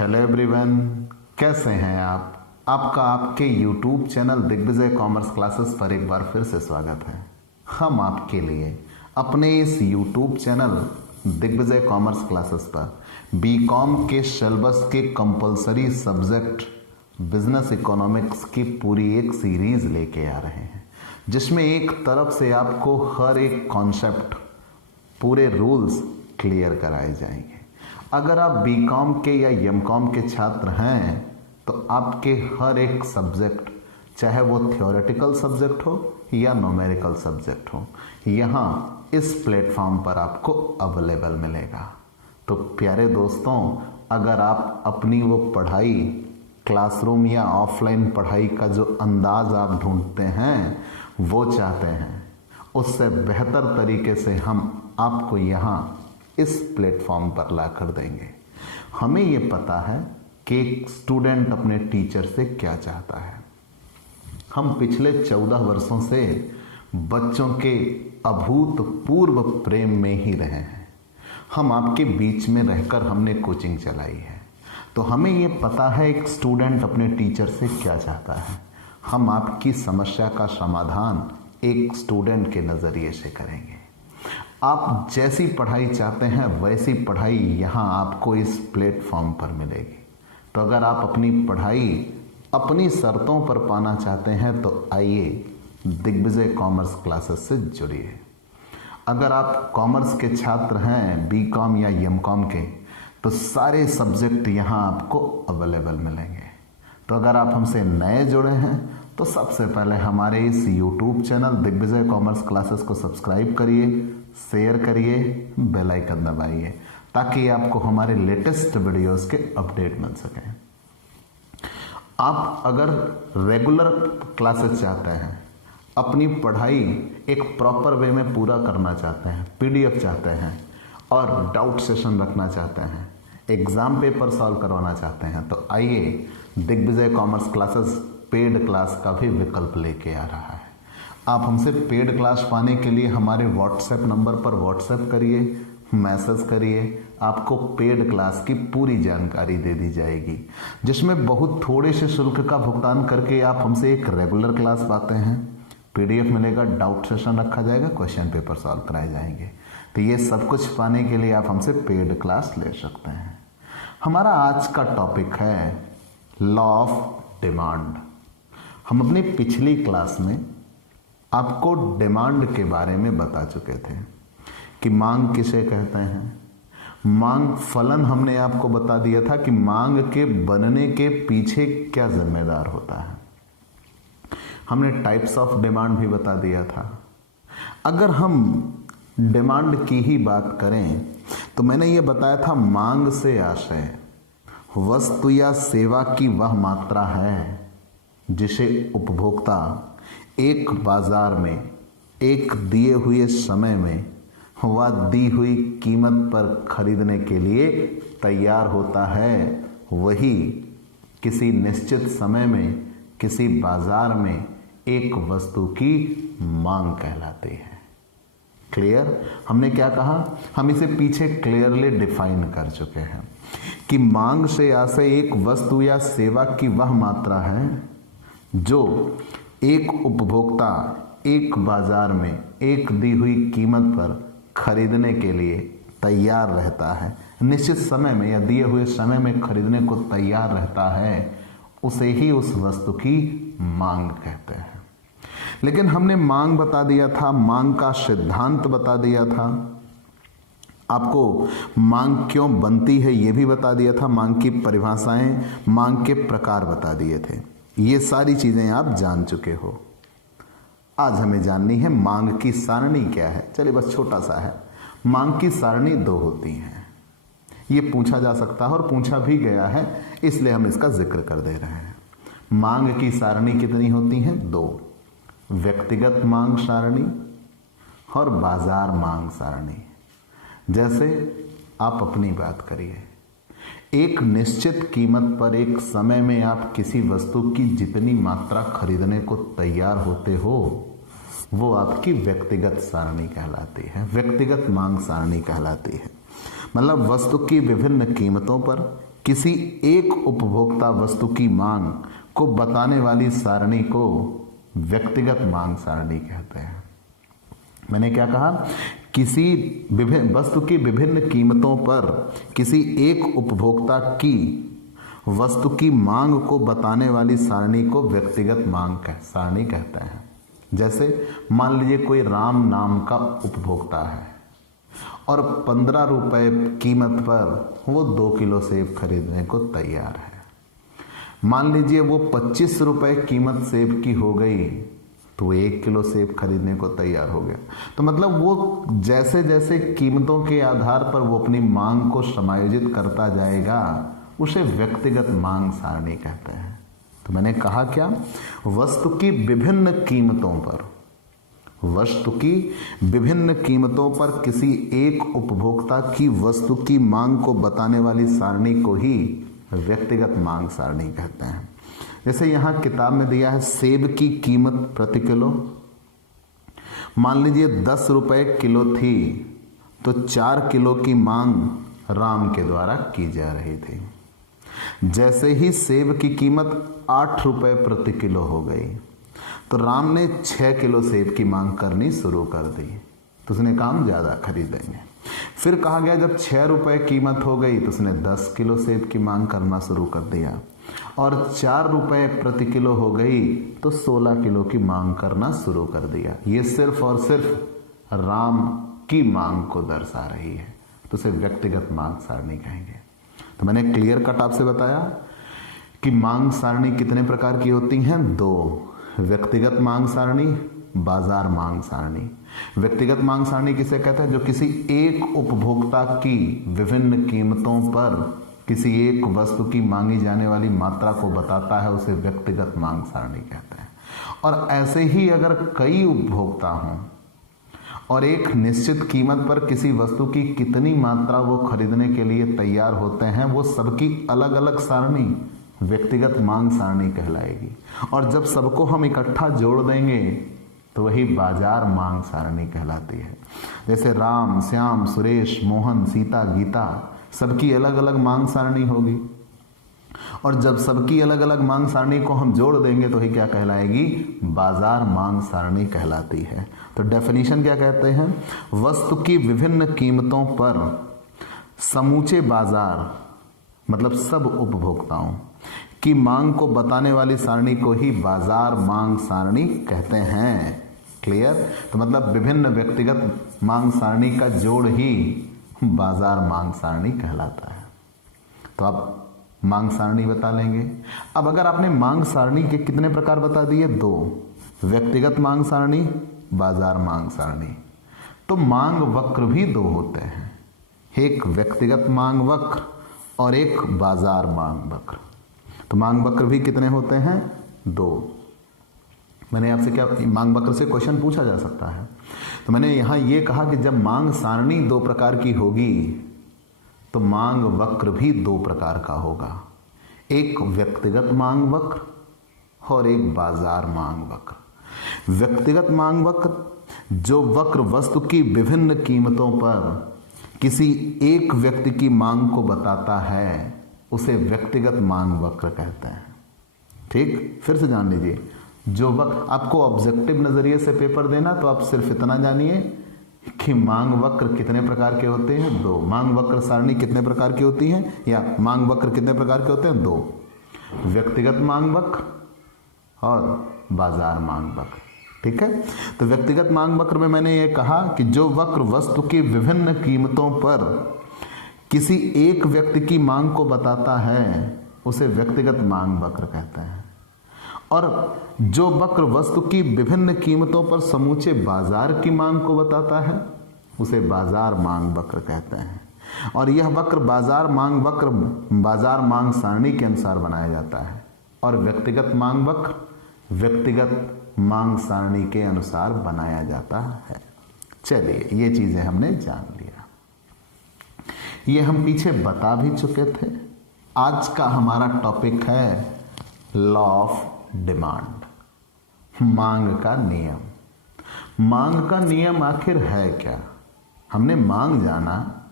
Hello everyone, कैसे हैं आप? आपका आपके YouTube channel Digvijay commerce classes पर एक बार फिर से स्वागत है। हम आपके लिए अपने इस YouTube channel Digvijay commerce classes पर बीकॉम के सिलेबस के कंपलसरी सब्जेक्ट बिजनेस इकोनॉमिक्स की पूरी एक सीरीज लेके आ रहे हैं, जिसमें एक तरफ से आपको हर एक कॉन्सेप्ट, पूरे रूल्स क्लियर कराए जाएंगे। अगर आप बीकॉम के या एमकॉम के छात्र हैं तो आपके हर एक सब्जेक्ट, चाहे वो थ्योरेटिकल सब्जेक्ट हो या न्यूमेरिकल सब्जेक्ट हो, यहाँ इस प्लेटफॉर्म पर आपको अवेलेबल मिलेगा। तो प्यारे दोस्तों, अगर आप अपनी वो पढ़ाई, क्लासरूम या ऑफलाइन पढ़ाई का जो अंदाज आप ढूंढते हैं, वो चाहते हैं, उससे बेहतर तरीके से हम आपको यहाँ इस प्लेटफॉर्म पर ला कर देंगे। हमें ये पता है कि एक स्टूडेंट अपने टीचर से क्या चाहता है। हम पिछले 14 वर्षों से बच्चों के अभूतपूर्व प्रेम में ही रहे हैं। हम आपके बीच में रहकर हमने कोचिंग चलाई है, तो हमें ये पता है एक स्टूडेंट अपने टीचर से क्या चाहता है। हम आपकी समस्या का समाधान एक स्टूडेंट के नज़रिए से करेंगे। आप जैसी पढ़ाई चाहते हैं वैसी पढ़ाई यहाँ आपको इस प्लेटफॉर्म पर मिलेगी। तो अगर आप अपनी पढ़ाई अपनी शर्तों पर पाना चाहते हैं तो आइए दिग्विजय कॉमर्स क्लासेस से जुड़िए। अगर आप कॉमर्स के छात्र हैं, बीकॉम या एमकॉम के, तो सारे सब्जेक्ट यहाँ आपको अवेलेबल मिलेंगे। तो अगर आप हमसे नए जुड़े हैं तो सबसे पहले हमारे इस YouTube channel Digvijay commerce classes को सब्सक्राइब करिए, शेयर करिए, बेल आइकन दबाइए, ताकि आपको हमारे लेटेस्ट वीडियोस के अपडेट मिल सकें। आप अगर रेगुलर क्लासेस चाहते हैं, अपनी पढ़ाई एक प्रॉपर वे में पूरा करना चाहते हैं, PDF चाहते हैं और डाउट सेशन रखना चाहते हैं, एग्ज़ाम पेपर सॉल्व करवाना चाहते हैं, तो आइए Digvijay commerce classes paid class का भी विकल्प लेके आ रहा है। आप हमसे पेड क्लास पाने के लिए हमारे व्हाट्सएप नंबर पर व्हाट्सएप करिए, मैसेज करिए, आपको पेड क्लास की पूरी जानकारी दे दी जाएगी, जिसमें बहुत थोड़े से शुल्क का भुगतान करके आप हमसे एक रेगुलर क्लास पाते हैं। PDF मिलेगा, डाउट सेशन रखा जाएगा, क्वेश्चन पेपर सॉल्व कराए जाएंगे। तो ये सब कुछ पाने के लिए आप हमसे पेड क्लास ले सकते हैं। हमारा आज का टॉपिक है लॉ ऑफ डिमांड। हम अपनी पिछली क्लास में आपको डिमांड के बारे में बता चुके थे कि मांग किसे कहते हैं। मांग फलन हमने आपको बता दिया था कि मांग के बनने के पीछे क्या जिम्मेदार होता है। हमने टाइप्स ऑफ डिमांड भी बता दिया था। अगर हम डिमांड की ही बात करें तो मैंने ये बताया था, मांग से आशय वस्तु या सेवा की वह मात्रा है जिसे उपभोक्ता एक बाजार में एक दिए हुए समय में व दी हुई कीमत पर खरीदने के लिए तैयार होता है। वही किसी निश्चित समय में किसी बाजार में एक वस्तु की मांग कहलाती है। क्लियर? हमने क्या कहा? हम इसे पीछे क्लियरली डिफाइन कर चुके हैं कि मांग से आशय एक वस्तु या सेवा की वह मात्रा है जो एक उपभोक्ता एक बाजार में एक दी हुई कीमत पर खरीदने के लिए तैयार रहता है, निश्चित समय में या दिए हुए समय में खरीदने को तैयार रहता है, उसे ही उस वस्तु की मांग कहते हैं। लेकिन हमने मांग बता दिया था, मांग का सिद्धांत बता दिया था, आपको मांग क्यों बनती है ये भी बता दिया था, मांग की परिभाषाएं, मांग के प्रकार बता दिए थे। ये सारी चीजें आप जान चुके हो। आज हमें जाननी है मांग की सारणी क्या है। चलिए, बस छोटा सा है। मांग की सारणी 2 होती हैं। ये पूछा जा सकता है और पूछा भी गया है, इसलिए हम इसका जिक्र कर दे रहे हैं। मांग की सारणी कितनी होती हैं? 2। व्यक्तिगत मांग सारणी और बाजार मांग सारणी। जैसे आप अपनी बात करिए, एक निश्चित कीमत पर एक समय में आप किसी वस्तु की जितनी मात्रा खरीदने को तैयार होते हो, वो आपकी व्यक्तिगत सारणी कहलाती है, व्यक्तिगत मांग सारणी कहलाती है। मतलब वस्तु की विभिन्न कीमतों पर किसी एक उपभोक्ता वस्तु की मांग को बताने वाली सारणी को व्यक्तिगत मांग सारणी कहते हैं। मैंने क्या कहा? किसी विभिन्न वस्तु की विभिन्न कीमतों पर किसी एक उपभोक्ता की वस्तु की मांग को बताने वाली सारणी को व्यक्तिगत मांग सारणी कहते हैं। जैसे मान लीजिए कोई राम नाम का उपभोक्ता है और 15 रुपए कीमत पर वो 2 किलो सेब खरीदने को तैयार है। मान लीजिए वो 25 रुपए कीमत सेब की हो गई तो वो 1 किलो सेब खरीदने को तैयार हो गया। तो मतलब वो जैसे जैसे कीमतों के आधार पर वो अपनी मांग को समायोजित करता जाएगा उसे व्यक्तिगत मांग सारणी कहते हैं। तो मैंने कहा क्या? वस्तु की विभिन्न कीमतों पर किसी एक उपभोक्ता की वस्तु की मांग को बताने वाली सारणी को ही व्यक्तिगत मांग सारणी कहते हैं। जैसे यहां किताब में दिया है सेब की कीमत प्रति किलो। मान लीजिए 10 रुपए किलो थी तो 4 किलो की मांग राम के द्वारा की जा रही थी। जैसे ही सेब की कीमत 8 रुपए प्रति किलो हो गई तो राम ने 6 किलो सेब की मांग करनी शुरू कर दी। तो उसने कहा हम ज़्यादा खरीदेंगे। फिर कहा गया जब 6 रुपए कीमत हो गई तो उसने 10 किलो सेब की मांग करना शुरू कर दिया और 4 रुपए प्रति किलो हो गई तो 16 किलो की मांग करना शुरू कर दिया। ये सिर्फ और सिर्फ राम की मांग को दर्शा रही है, तो उसे व्यक्तिगत मांग सारणी कहेंगे। तो मैंने क्लियर कट आपसे बताया कि मांग सारणी कितने प्रकार की होती हैं? 2। व्यक्तिगत मांग सारणी, बाजार मांग सारणी। व्यक्तिगत मांग सारणी किसे कहते हैं? जो किसी एक उपभोक्ता की विभिन्न कीमतों पर किसी एक वस्तु की मांगी जाने वाली मात्रा को बताता है, उसे व्यक्तिगत मांग सारणी कहते हैं। और ऐसे ही अगर कई उपभोक्ता हों और एक निश्चित कीमत पर किसी वस्तु की कितनी मात्रा वो खरीदने के लिए तैयार होते हैं, वो सबकी अलग अलग सारणी व्यक्तिगत मांग सारणी कहलाएगी। और जब सबको हम इकट्ठा जोड़ देंगे तो वही बाजार मांग सारणी कहलाती है। जैसे राम, श्याम, सुरेश, मोहन, सीता, गीता, सबकी अलग अलग मांग सारणी होगी और जब सबकी अलग अलग मांग सारणी को हम जोड़ देंगे तो ही क्या कहलाएगी? बाजार मांग सारणी कहलाती है। तो डेफिनेशन क्या कहते हैं? वस्तु की विभिन्न कीमतों पर समूचे बाजार मतलब सब उपभोक्ताओं की मांग को बताने वाली सारणी को ही बाजार मांग सारणी कहते हैं। क्लियर? तो मतलब विभिन्न व्यक्तिगत मांग सारणी का जोड़ ही बाजार मांग सारणी कहलाता है। तो आप मांग सारणी बता लेंगे। अब अगर आपने मांग सारणी के कितने प्रकार बता दिए? 2। व्यक्तिगत मांग सारणी, बाजार मांग सारणी। तो मांग वक्र भी 2 होते हैं, एक व्यक्तिगत मांग वक्र और एक बाजार मांग वक्र। तो मांग वक्र भी कितने होते हैं? 2। मैंने आपसे क्या मांग वक्र से क्वेश्चन पूछा जा सकता है, तो मैंने यहां ये कहा कि जब मांग सारणी 2 प्रकार की होगी तो मांग वक्र भी 2 प्रकार का होगा, एक व्यक्तिगत मांग वक्र और एक बाजार मांग वक्र। व्यक्तिगत मांग वक्र जो वक्र वस्तु की विभिन्न कीमतों पर किसी एक व्यक्ति की मांग को बताता है, उसे व्यक्तिगत मांग वक्र कहते हैं। ठीक, फिर से जान लीजिए। जो वक्र आपको ऑब्जेक्टिव नजरिए से पेपर देना तो आप सिर्फ इतना जानिए कि मांग वक्र कितने प्रकार के होते हैं? 2। मांग वक्र सारणी कितने प्रकार की होती है, या मांग वक्र कितने प्रकार के होते हैं? 2। व्यक्तिगत मांग वक्र और बाजार मांग वक्र। ठीक है, तो व्यक्तिगत मांग वक्र में मैंने ये कहा कि जो वक्र वस्तु की विभिन्न कीमतों पर किसी एक व्यक्ति की मांग को बताता है, उसे व्यक्तिगत मांग वक्र कहते हैं। और जो वक्र वस्तु की विभिन्न कीमतों पर समूचे बाजार की मांग को बताता है, उसे बाजार मांग वक्र कहते हैं। और यह वक्र बाजार मांग सारणी के अनुसार बनाया जाता है और व्यक्तिगत मांग वक्र व्यक्तिगत मांग सारणी के अनुसार बनाया जाता है। चलिए, ये चीजें हमने जान लिया। ये हम पीछे बता भी चुके थे। आज का हमारा टॉपिक है लॉ ऑफ डिमांड, मांग का नियम। मांग का नियम आखिर है क्या? हमने मांग जाना,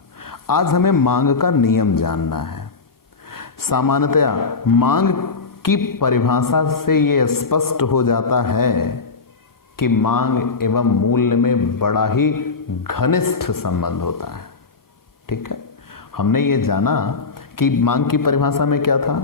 आज हमें मांग का नियम जानना है। सामान्यतया मांग की परिभाषा से ये स्पष्ट हो जाता है कि मांग एवं मूल्य में बड़ा ही घनिष्ठ संबंध होता है। ठीक है, हमने ये जाना कि मांग की परिभाषा में क्या था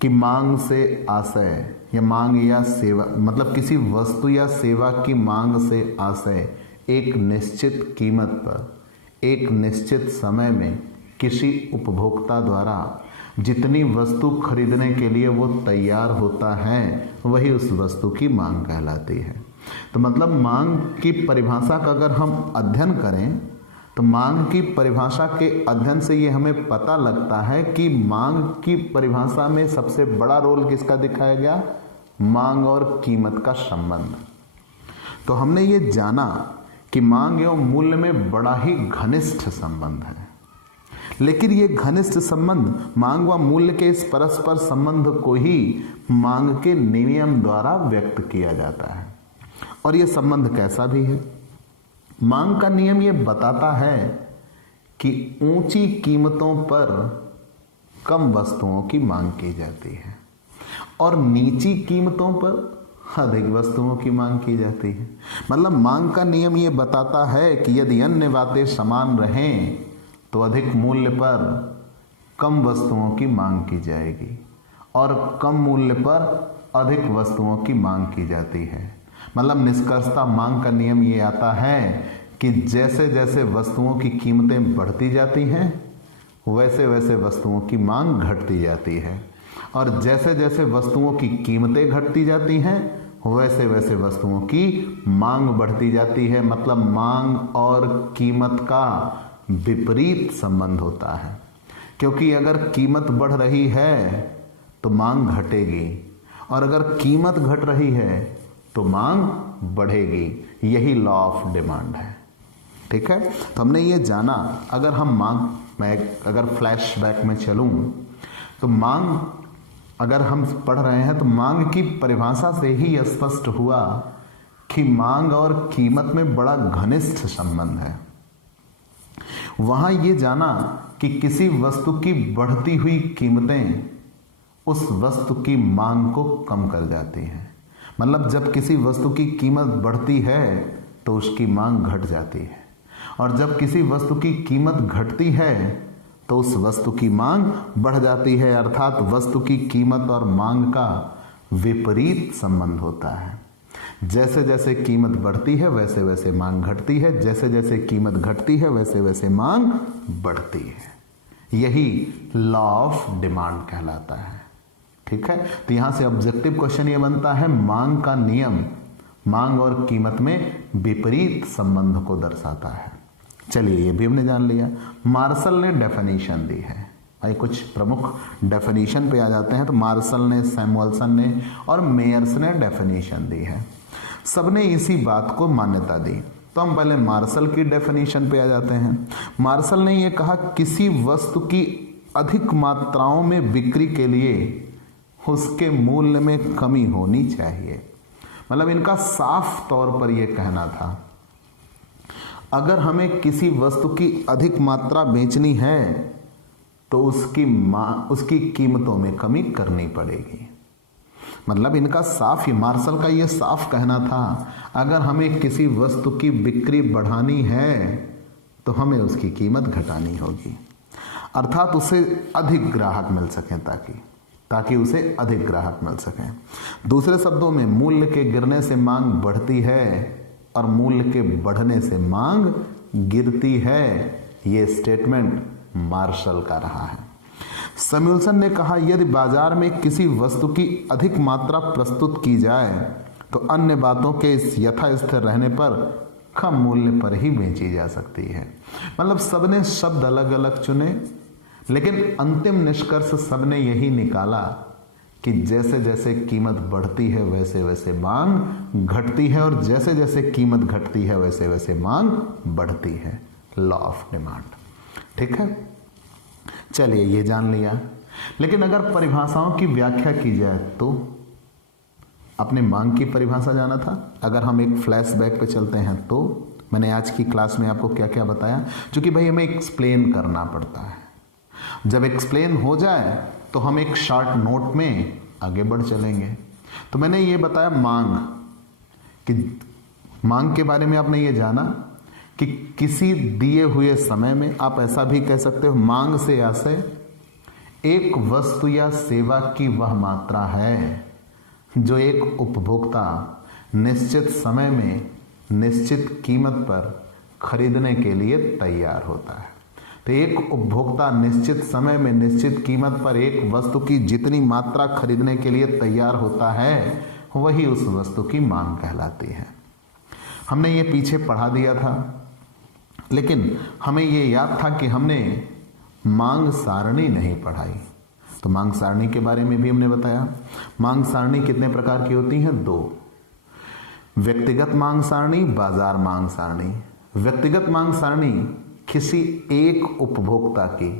कि मांग से आशय या मांग या सेवा, मतलब किसी वस्तु या सेवा की मांग से आशय एक निश्चित कीमत पर एक निश्चित समय में किसी उपभोक्ता द्वारा जितनी वस्तु खरीदने के लिए वो तैयार होता है वही उस वस्तु की मांग कहलाती है। तो मतलब मांग की परिभाषा का अगर हम अध्ययन करें तो मांग की परिभाषा के अध्ययन से ये हमें पता लगता है कि मांग की परिभाषा में सबसे बड़ा रोल किसका दिखाया गया, मांग और कीमत का संबंध। तो हमने ये जाना कि मांग एवं मूल्य में बड़ा ही घनिष्ठ संबंध है, लेकिन ये घनिष्ठ संबंध मांग व मूल्य के इस परस्पर संबंध को ही मांग के नियम द्वारा व्यक्त किया जाता है। और ये संबंध कैसा भी है, मांग का नियम ये बताता है कि ऊंची कीमतों पर कम वस्तुओं की मांग की जाती है और नीची कीमतों पर अधिक वस्तुओं की मांग की जाती है। मतलब मांग का नियम ये बताता है कि यदि अन्य बातें समान रहें तो अधिक मूल्य पर कम वस्तुओं की मांग की जाएगी और कम मूल्य पर अधिक वस्तुओं की मांग की जाती है। मतलब निष्कर्षतः मांग का नियम ये आता है कि जैसे जैसे वस्तुओं की कीमतें बढ़ती जाती हैं वैसे वैसे वस्तुओं की मांग घटती जाती है और जैसे जैसे वस्तुओं की कीमतें घटती जाती हैं वैसे वैसे वस्तुओं की मांग बढ़ती जाती है। मतलब मांग और कीमत का विपरीत संबंध होता है, क्योंकि अगर कीमत बढ़ रही है तो मांग घटेगी और अगर कीमत घट रही है तो मांग बढ़ेगी। यही लॉ ऑफ डिमांड है। ठीक है, तो हमने ये जाना, अगर हम मांग मैं अगर फ्लैशबैक में चलूं तो मांग अगर हम पढ़ रहे हैं तो मांग की परिभाषा से ही स्पष्ट हुआ कि मांग और कीमत में बड़ा घनिष्ठ संबंध है। वहां ये जाना कि किसी वस्तु की बढ़ती हुई कीमतें उस वस्तु की मांग को कम कर जाती हैं। मतलब जब किसी वस्तु की कीमत बढ़ती है तो उसकी मांग घट जाती है और जब किसी वस्तु की कीमत घटती है तो उस वस्तु की मांग बढ़ जाती है। अर्थात वस्तु की कीमत और मांग का विपरीत संबंध होता है। जैसे जैसे कीमत बढ़ती है वैसे वैसे मांग घटती है, जैसे जैसे कीमत घटती है वैसे वैसे मांग बढ़ती है। यही लॉ ऑफ डिमांड कहलाता है। ठीक है, तो यहां से ऑब्जेक्टिव क्वेश्चन ये बनता है, मांग का नियम मांग और कीमत में विपरीत संबंध को दर्शाता है। चलिए ये भी हमने जान लिया। मार्शल ने डेफिनेशन दी है। भाई कुछ प्रमुख डेफिनेशन पे आ जाते हैं। तो मार्शल ने, सैमुअल्सन ने और मेयर्स ने डेफिनेशन दी है। सबने इसी बात को मान्यता दी। तो हम पहले मार्शल की डेफिनेशन पे आ जाते हैं। मार्शल ने यह कहा, किसी वस्तु की अधिक मात्राओं में बिक्री के लिए उसके मूल्य में कमी होनी चाहिए। मतलब इनका साफ तौर पर यह कहना था, अगर हमें किसी वस्तु की अधिक मात्रा बेचनी है तो उसकी कीमतों में कमी करनी पड़ेगी। मतलब इनका साफ ही, मार्शल का ये साफ कहना था, अगर हमें किसी वस्तु की बिक्री बढ़ानी है तो हमें उसकी कीमत घटानी होगी। अर्थात उसे अधिक ग्राहक मिल सकें, ताकि उसे अधिक ग्राहक मिल सकें। दूसरे शब्दों में, मूल्य के गिरने से मांग बढ़ती है और मूल्य के बढ़ने से मांग गिरती है। यह स्टेटमेंट मार्शल का रहा है। सैमुअल्सन ने कहा, यदि बाजार में किसी वस्तु की अधिक मात्रा प्रस्तुत की जाए तो अन्य बातों के इस यथास्थिर रहने पर कम मूल्य पर ही बेची जा सकती है। मतलब सबने शब्द अलग अलग चुने, लेकिन अंतिम निष्कर्ष सबने यही निकाला कि जैसे जैसे कीमत बढ़ती है वैसे वैसे मांग घटती है और जैसे जैसे कीमत घटती है वैसे वैसे मांग बढ़ती है। Law of demand. ठीक है, चलिए ये जान लिया। लेकिन अगर परिभाषाओं की व्याख्या की जाए तो अपने मांग की परिभाषा जाना था। अगर हम एक फ्लैशबैक पे चलते हैं तो मैंने आज की क्लास में आपको क्या क्या बताया, क्योंकि भाई हमें एक्सप्लेन करना पड़ता है। जब एक्सप्लेन हो जाए तो हम एक शॉर्ट नोट में आगे बढ़ चलेंगे। तो मैंने ये बताया मांग, कि मांग के बारे में आपने ये जाना कि किसी दिए हुए समय में, आप ऐसा भी कह सकते हो मांग से आशय एक वस्तु या सेवा की वह मात्रा है जो एक उपभोक्ता निश्चित समय में निश्चित कीमत पर खरीदने के लिए तैयार होता है। तो एक उपभोक्ता निश्चित समय में निश्चित कीमत पर एक वस्तु की जितनी मात्रा खरीदने के लिए तैयार होता है वही उस वस्तु की मांग कहलाती है। हमने ये पीछे पढ़ा दिया था, लेकिन हमें ये याद था कि हमने मांग सारणी नहीं पढ़ाई। तो मांग सारणी के बारे में भी हमने बताया। मांग सारणी कितने प्रकार की होती हैं? 2। व्यक्तिगत मांग सारणी, बाजार मांग सारणी। व्यक्तिगत मांग सारणी किसी एक उपभोक्ता की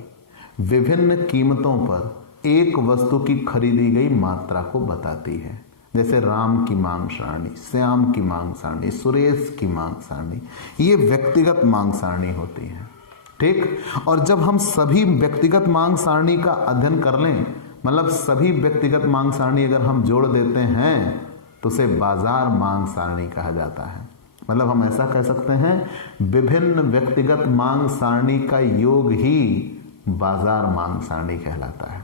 विभिन्न कीमतों पर एक वस्तु की खरीदी गई मात्रा को बताती है। जैसे राम की मांग सारणी, श्याम की मांग सारणी, सुरेश की मांग सारणी, ये व्यक्तिगत मांग सारणी होती है। ठीक। और जब हम सभी व्यक्तिगत मांग सारणी का अध्ययन कर लें, मतलब सभी व्यक्तिगत मांग सारणी अगर हम जोड़ देते हैं तो उसे बाजार मांग सारणी कहा जाता है। मतलब हम ऐसा कह सकते हैं विभिन्न व्यक्तिगत मांग सारणी का योग ही बाजार मांग सारणी कहलाता है।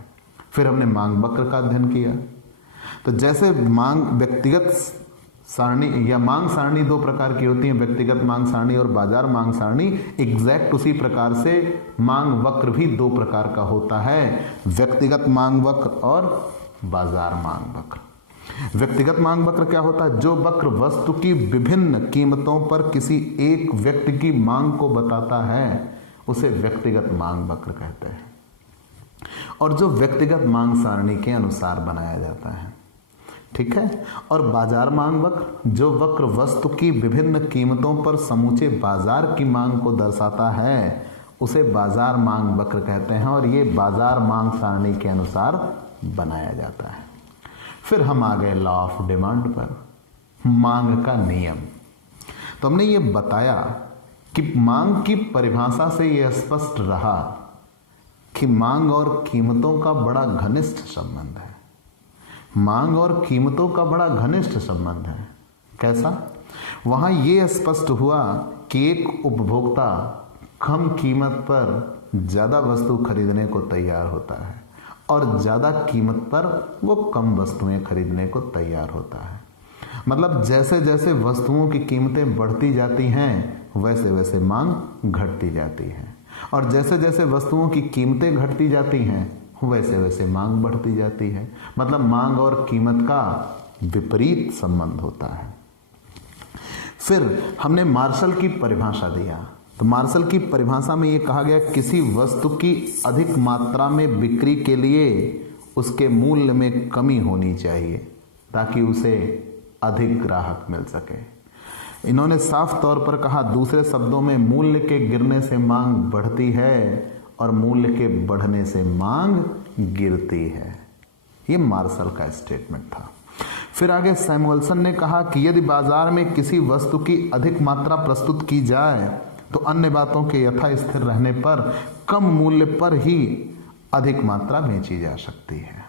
फिर हमने मांग वक्र का अध्ययन किया। तो जैसे मांग व्यक्तिगत सारणी या मांग सारणी 2 प्रकार की होती है, व्यक्तिगत मांग सारणी और बाजार मांग सारणी, एग्जैक्ट उसी प्रकार से मांग वक्र भी 2 प्रकार का होता है, व्यक्तिगत मांग वक्र और बाजार मांग वक्र। व्यक्तिगत मांग वक्र क्या होता है? जो वक्र वस्तु की विभिन्न कीमतों पर किसी एक व्यक्ति की मांग को बताता है उसे व्यक्तिगत मांग वक्र कहते हैं, और जो व्यक्तिगत मांग सारणी के अनुसार बनाया जाता है। ठीक है। और बाजार मांग वक्र, जो वक्र वस्तु की विभिन्न कीमतों पर समूचे बाजार की मांग को दर्शाता है उसे बाजार मांग वक्र कहते हैं, और ये बाजार मांग सारणी के अनुसार बनाया जाता है। फिर हम आ गए लॉ ऑफ डिमांड पर, मांग का नियम। तो हमने ये बताया कि मांग की परिभाषा से यह स्पष्ट रहा कि मांग और कीमतों का बड़ा घनिष्ठ संबंध है। मांग और कीमतों का बड़ा घनिष्ठ संबंध है। कैसा? वहां यह स्पष्ट हुआ कि एक उपभोक्ता कम कीमत पर ज्यादा वस्तु खरीदने को तैयार होता है और ज्यादा कीमत पर वो कम वस्तुएं खरीदने को तैयार होता है। मतलब जैसे जैसे वस्तुओं की कीमतें बढ़ती जाती हैं वैसे वैसे मांग घटती जाती है, और जैसे जैसे वस्तुओं की कीमतें घटती जाती हैं वैसे वैसे मांग बढ़ती जाती है। मतलब मांग और कीमत का विपरीत संबंध होता है। फिर हमने मार्शल की परिभाषा दिया। तो मार्शल की परिभाषा में यह कहा गया किसी वस्तु की अधिक मात्रा में बिक्री के लिए उसके मूल्य में कमी होनी चाहिए ताकि उसे अधिक ग्राहक मिल सके। इन्होंने साफ तौर पर कहा, दूसरे शब्दों में मूल्य के गिरने से मांग बढ़ती है और मूल्य के बढ़ने से मांग गिरती है। ये मार्शल का स्टेटमेंट था। फिर आगे सैमुअल्सन ने कहा कि यदि बाजार में किसी वस्तु की अधिक मात्रा प्रस्तुत की जाए तो अन्य बातों के यथास्थिर रहने पर कम मूल्य पर ही अधिक मात्रा बेची जा सकती है।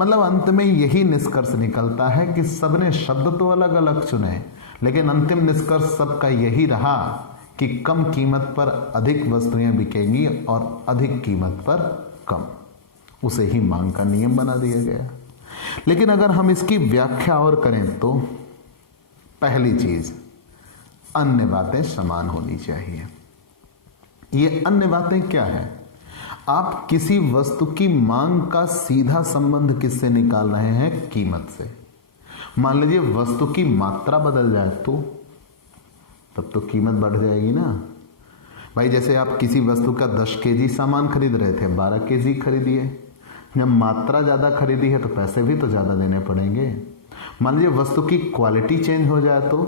मतलब अंत में यही निष्कर्ष निकलता है कि सबने शब्द तो अलग अलग चुने, लेकिन अंतिम निष्कर्ष सबका यही रहा कि कम कीमत पर अधिक वस्तुएं बिकेंगी और अधिक कीमत पर कम। उसे ही मांग का नियम बना दिया गया। लेकिन अगर हम इसकी व्याख्या और करें तो पहली चीज, अन्य बातें समान होनी चाहिए। ये अन्य बातें क्या है? आप किसी वस्तु की मांग का सीधा संबंध किससे निकाल रहे हैं? कीमत से। मान लीजिए वस्तु की मात्रा बदल जाए तो तब तो कीमत बढ़ जाएगी ना भाई। जैसे आप किसी वस्तु का 10 केजी सामान खरीद रहे थे, 12 केजी खरीदिए। जब मात्रा ज़्यादा खरीदी है तो पैसे भी तो ज़्यादा देने पड़ेंगे। मान लीजिए वस्तु की क्वालिटी चेंज हो जाए तो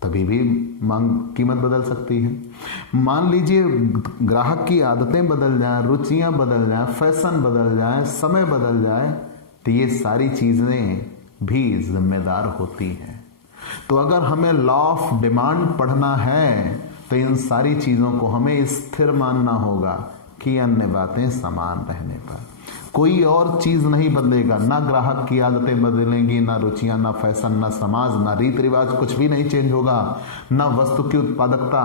तभी भी मांग कीमत बदल सकती है। मान लीजिए ग्राहक की आदतें बदल जाएं, रुचियां बदल जाएं, फैशन बदल जाए, समय बदल जाए, तो ये सारी चीज़ें भी जिम्मेदार होती हैं। तो अगर हमें लॉ ऑफ डिमांड पढ़ना है तो इन सारी चीज़ों को हमें स्थिर मानना होगा कि अन्य बातें समान रहने पर। कोई और चीज नहीं बदलेगा, ना ग्राहक की आदतें बदलेंगी, ना रुचियां, ना फैशन, ना समाज, ना रीति रिवाज, कुछ भी नहीं चेंज होगा, ना वस्तु की उत्पादकता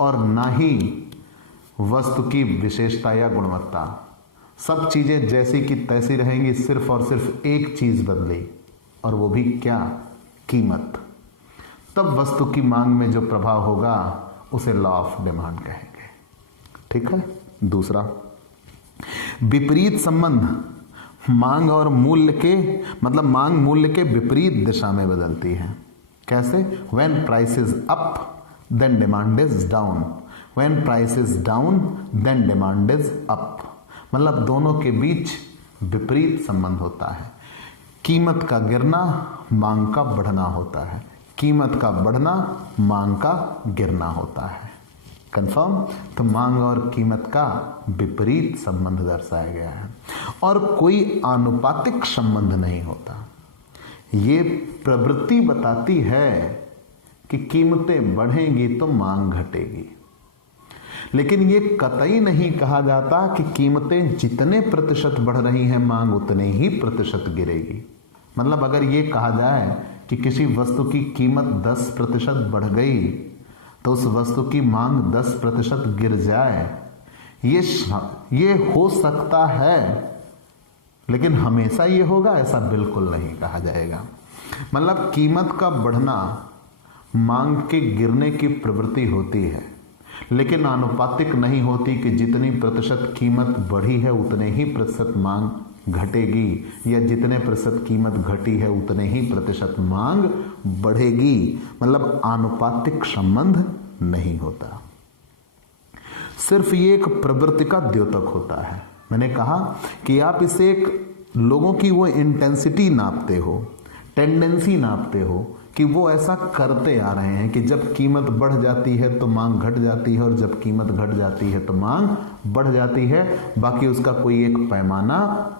और ना ही वस्तु की विशेषता या गुणवत्ता। सब चीजें जैसी की तैसी रहेंगी, सिर्फ और सिर्फ एक चीज बदली, और वो भी क्या? कीमत। तब वस्तु की मांग में जो प्रभाव होगा उसे लॉ ऑफ डिमांड कहेंगे। ठीक है। दूसरा, विपरीत संबंध मांग और मूल्य के, मतलब मांग मूल्य के विपरीत दिशा में बदलती है। कैसे? When price is up then demand is down, when price is down then demand is up. मतलब दोनों के बीच विपरीत संबंध होता है। कीमत का गिरना मांग का बढ़ना होता है, कीमत का बढ़ना मांग का गिरना होता है। कंफर्म? तो मांग और कीमत का विपरीत संबंध दर्शाया गया है, और कोई आनुपातिक संबंध नहीं होता। ये प्रवृत्ति बताती है कि कीमतें बढ़ेंगी तो मांग घटेगी, लेकिन ये कतई नहीं कहा जाता कि कीमतें जितने प्रतिशत बढ़ रही हैं मांग उतने ही प्रतिशत गिरेगी। मतलब अगर ये कहा जाए कि किसी वस्तु की कीमत 10% बढ़ गई तो उस वस्तु की मांग 10% गिर जाए, ये हो सकता है, लेकिन हमेशा ये होगा ऐसा बिल्कुल नहीं कहा जाएगा। मतलब कीमत का बढ़ना मांग के गिरने की प्रवृत्ति होती है, लेकिन आनुपातिक नहीं होती कि जितनी प्रतिशत कीमत बढ़ी है उतने ही प्रतिशत मांग घटेगी, या जितने प्रतिशत कीमत घटी है उतने ही प्रतिशत मांग बढ़ेगी। मतलब आनुपातिक संबंध नहीं होता, सिर्फ ये एक प्रवृत्ति का द्योतक होता है। मैंने कहा कि आप इसे एक लोगों की वो इंटेंसिटी नापते हो, टेंडेंसी नापते हो कि वो ऐसा करते आ रहे हैं कि जब कीमत बढ़ जाती है तो मांग घट जाती है, और जब कीमत घट जाती है तो मांग बढ़ जाती है। बाकी उसका कोई एक पैमाना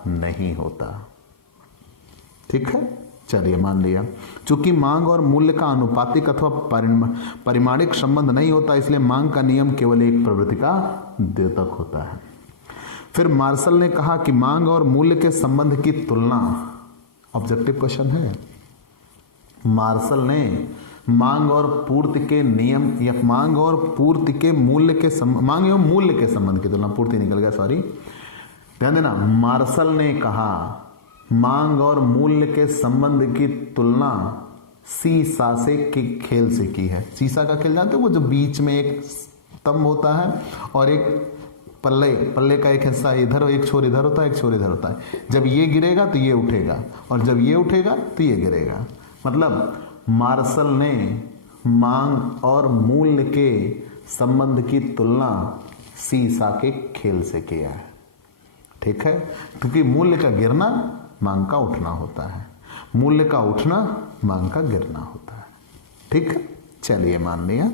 नहीं होता। ठीक है, चलिए मान लिया। चूंकि मांग और मूल्य का आनुपातिक अथवा परिमाणिक संबंध नहीं होता, इसलिए मांग का नियम केवल एक प्रवृत्ति का द्योतक होता है। फिर मार्शल ने कहा कि मांग और मूल्य के संबंध की तुलना, ऑब्जेक्टिव क्वेश्चन है, मार्शल ने मांग और पूर्ति के नियम या मांग और पूर्ति के मूल्य के मांग एवं मूल्य के संबंध की तुलना, पूर्ति निकल गया सॉरी, ध्यान देना। मार्शल ने कहा मांग और मूल्य के संबंध की तुलना सीसा से के खेल से की है। सीसा का खेल जानते हो, वो जो बीच में एक स्तंभ होता है और एक पल्ले का एक हिस्सा इधर, एक छोर इधर होता है, एक छोर इधर होता है। जब ये गिरेगा तो ये उठेगा, और जब ये उठेगा तो ये गिरेगा। मतलब मार्शल ने मांग और मूल्य के संबंध की तुलना सीसा के खेल से किया है। ठीक है, क्योंकि मूल्य का गिरना मांग का उठना होता है, मूल्य का उठना मांग का गिरना होता है। ठीक है, चलिए मान लिया।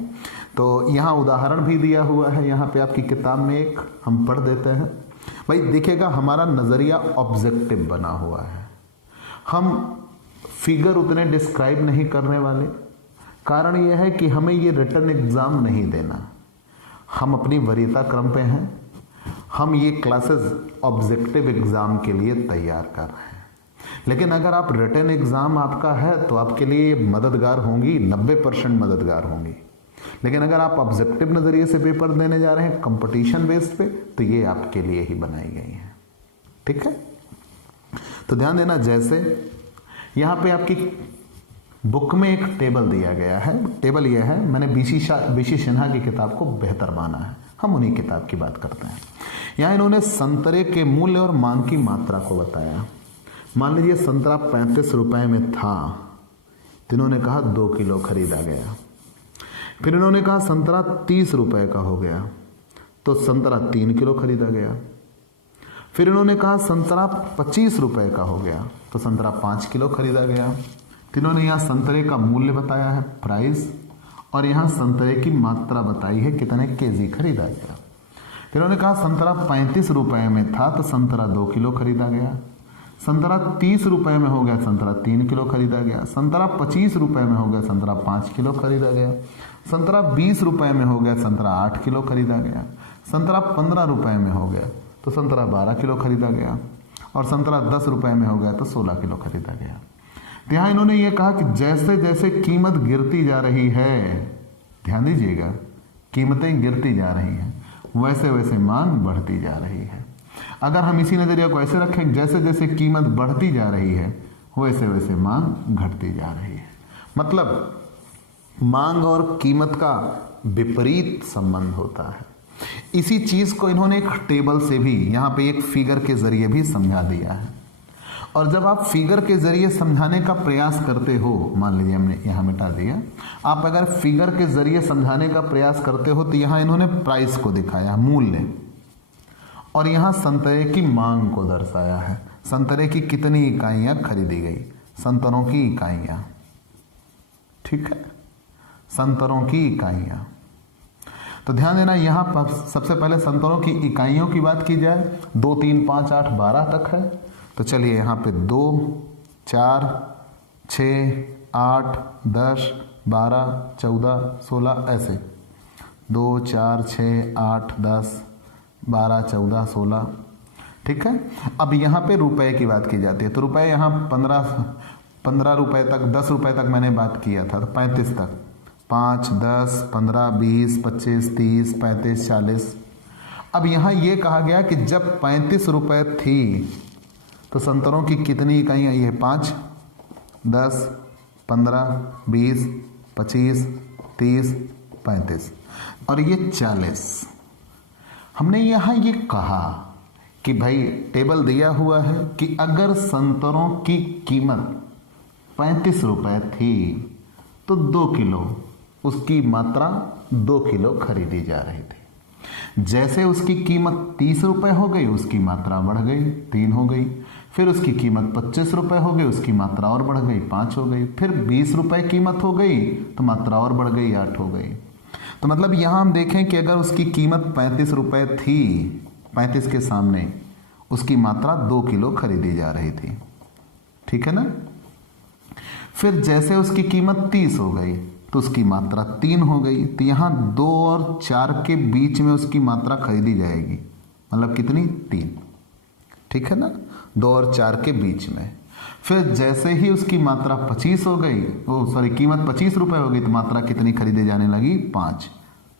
तो यहां उदाहरण भी दिया हुआ है, यहां पे आपकी किताब में एक हम पढ़ देते हैं। भाई देखिएगा, हमारा नजरिया ऑब्जेक्टिव बना हुआ है, हम फिगर उतने डिस्क्राइब नहीं करने वाले। कारण यह है कि हमें ये रिटन एग्जाम नहीं देना, हम अपनी वरीयता क्रम पे हैं, हम ये क्लासेस ऑब्जेक्टिव एग्जाम के लिए तैयार कर रहे हैं। लेकिन अगर आप रिटन एग्जाम आपका है तो आपके लिए मददगार होंगी, 90% मददगार होंगी। लेकिन अगर आप ऑब्जेक्टिव नजरिए से पेपर देने जा रहे हैं कंपटीशन बेस्ड पे, तो ये आपके लिए ही बनाई गई है। ठीक है, तो ध्यान देना। जैसे यहां पे आपकी बुक में एक टेबल दिया गया है, टेबल यह है, मैंने बीसी सिन्हा की किताब को बेहतर माना है, हम उन्हीं किताब की बात करते हैं। यहां इन्होंने संतरे के मूल्य और मांग की मात्रा को बताया। मान लीजिए संतरा 35 रुपए में था, तो इन्होंने कहा 2 किलो खरीदा गया। फिर इन्होंने कहा संतरा 30 रुपए का हो गया, तो संतरा 3 किलो खरीदा गया। फिर इन्होंने कहा संतरा 25 रुपए का हो गया, तो संतरा 5 किलो खरीदा गया। तो इन्होंने यहाँ संतरे का मूल्य बताया है, प्राइस, और यहाँ संतरे की मात्रा बताई है, कितने केजी खरीदा गया। फिर इन्होंने कहा संतरा 35 रुपए में था, तो संतरा 2 किलो खरीदा गया। संतरा 30 रुपए में हो गया, संतरा 3 किलो खरीदा गया। संतरा 25 रुपए में हो गया, संतरा 5 किलो खरीदा गया। संतरा 20 रुपए में हो गया, संतरा 8 किलो खरीदा गया। संतरा 15 रुपए में हो गया, तो संतरा 12 किलो खरीदा गया। और संतरा 10 रुपए में हो गया तो 16 किलो खरीदा गया। तो यहाँ इन्होंने ये कहा कि जैसे जैसे कीमत गिरती जा रही है, ध्यान दीजिएगा, कीमतें गिरती जा रही हैं, वैसे वैसे मांग बढ़ती जा रही है। अगर हम इसी नजरिया को ऐसे रखें, जैसे जैसे कीमत बढ़ती जा रही है वैसे वैसे मांग घटती जा रही है। मतलब मांग और कीमत का विपरीत संबंध होता है। इसी चीज को इन्होंने एक टेबल से भी, यहां पे एक फिगर के जरिए भी समझा दिया है। और जब आप फिगर के जरिए समझाने का प्रयास करते हो, मान लीजिए हमने यहां मिटा दिया, आप अगर फिगर के जरिए समझाने का प्रयास करते हो तो यहां इन्होंने प्राइस को दिखाया, मूल्य, और यहां संतरे की मांग को दर्शाया है। संतरे की कितनी इकाइयां खरीदी गई, संतरों की इकाइयां, ठीक है, संतरों की इकाइयां। तो ध्यान देना, यहां पर सबसे पहले संतरों की इकाइयों की बात की जाए, 2, 3, 5, 8, 12 तक है। तो चलिए यहाँ पे 2, 4, 6, 8, 10, 12, 14, 16 ऐसे 2, 4, 6, 8, 10, 12, 14, 16, ठीक है। अब यहाँ पे रुपए की बात की जाती है, तो रुपए यहाँ 15 रुपए तक, 10 रुपए तक मैंने बात किया था, तो 35 तक, 5, 10, 15, 20, 25, 30, 35, 40। अब यहाँ ये कहा गया कि जब 35 रुपए थी तो संतरों की कितनी इकाइयाँ, ये 5, 10, 15, 20, 25, 30, 35 और ये 40। हमने यहाँ ये कहा कि भाई टेबल दिया हुआ है कि अगर संतरों की कीमत 35 रुपए थी तो 2 किलो, उसकी मात्रा 2 किलो खरीदी जा रही थी। जैसे उसकी कीमत 30 रुपए हो गई, उसकी मात्रा बढ़ गई, 3 हो गई। फिर उसकी कीमत 25 रुपए हो गई, उसकी मात्रा और बढ़ गई, 5 हो गई। फिर 20 रुपए कीमत हो गई तो मात्रा और बढ़ गई, 8 हो गई। तो मतलब यहां हम देखें कि अगर उसकी कीमत 35 रुपए थी, 35 के सामने उसकी मात्रा 2 किलो खरीदी जा रही थी, ठीक है ना। फिर जैसे उसकी कीमत 30 हो गई तो उसकी मात्रा 3 हो गई। तो यहां 2 और 4 के बीच में उसकी मात्रा खरीदी जाएगी, मतलब कितनी, 3, ठीक है ना, 2 और 4 के बीच में। फिर जैसे ही उसकी मात्रा 25 हो गई, कीमत 25 रुपए हो गई, तो मात्रा कितनी खरीदी जाने लगी, 5,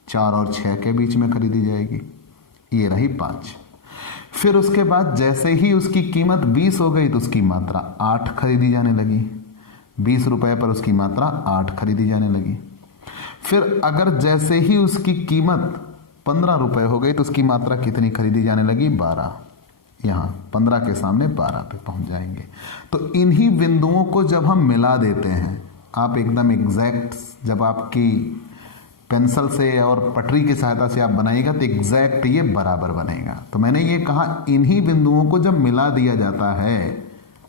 4 और 6 के बीच में खरीदी जाएगी, ये रही 5। फिर उसके बाद जैसे ही उसकी कीमत 20 हो गई तो उसकी मात्रा 8 खरीदी जाने लगी, 20 रुपए पर उसकी मात्रा 8 खरीदी जाने लगी। फिर अगर जैसे ही उसकी कीमत 15 रुपए हो गई तो उसकी मात्रा कितनी खरीदी जाने लगी, 12। यहाँ 15 के सामने 12 पे पहुंच जाएंगे। तो इन्हीं बिंदुओं को जब हम मिला देते हैं, आप एकदम एग्जैक्ट, जब आपकी पेंसिल से और पटरी की सहायता से आप बनाइएगा तो एग्जैक्ट ये बराबर बनेगा। तो मैंने ये कहा, इन्हीं बिंदुओं को जब मिला दिया जाता है,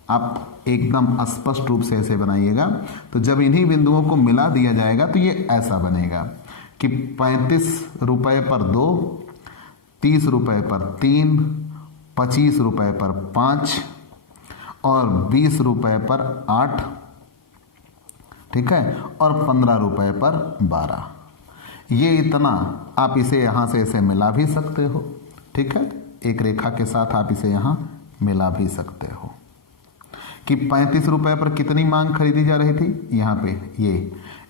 आप एकदम स्पष्ट रूप से ऐसे बनाइएगा, तो जब इन्हीं बिंदुओं को मिला दिया जाएगा तो ये ऐसा बनेगा कि 35 रुपए पर 2, 30 रुपए पर 3, 25 रुपए पर 5 और 20 रुपए पर 8, ठीक है, और 15 रुपए पर 12। ये इतना आप इसे यहां से ऐसे मिला भी सकते हो, ठीक है, एक रेखा के साथ आप इसे यहां मिला भी सकते हो कि 35 रुपए पर कितनी मांग खरीदी जा रही थी। यहाँ पे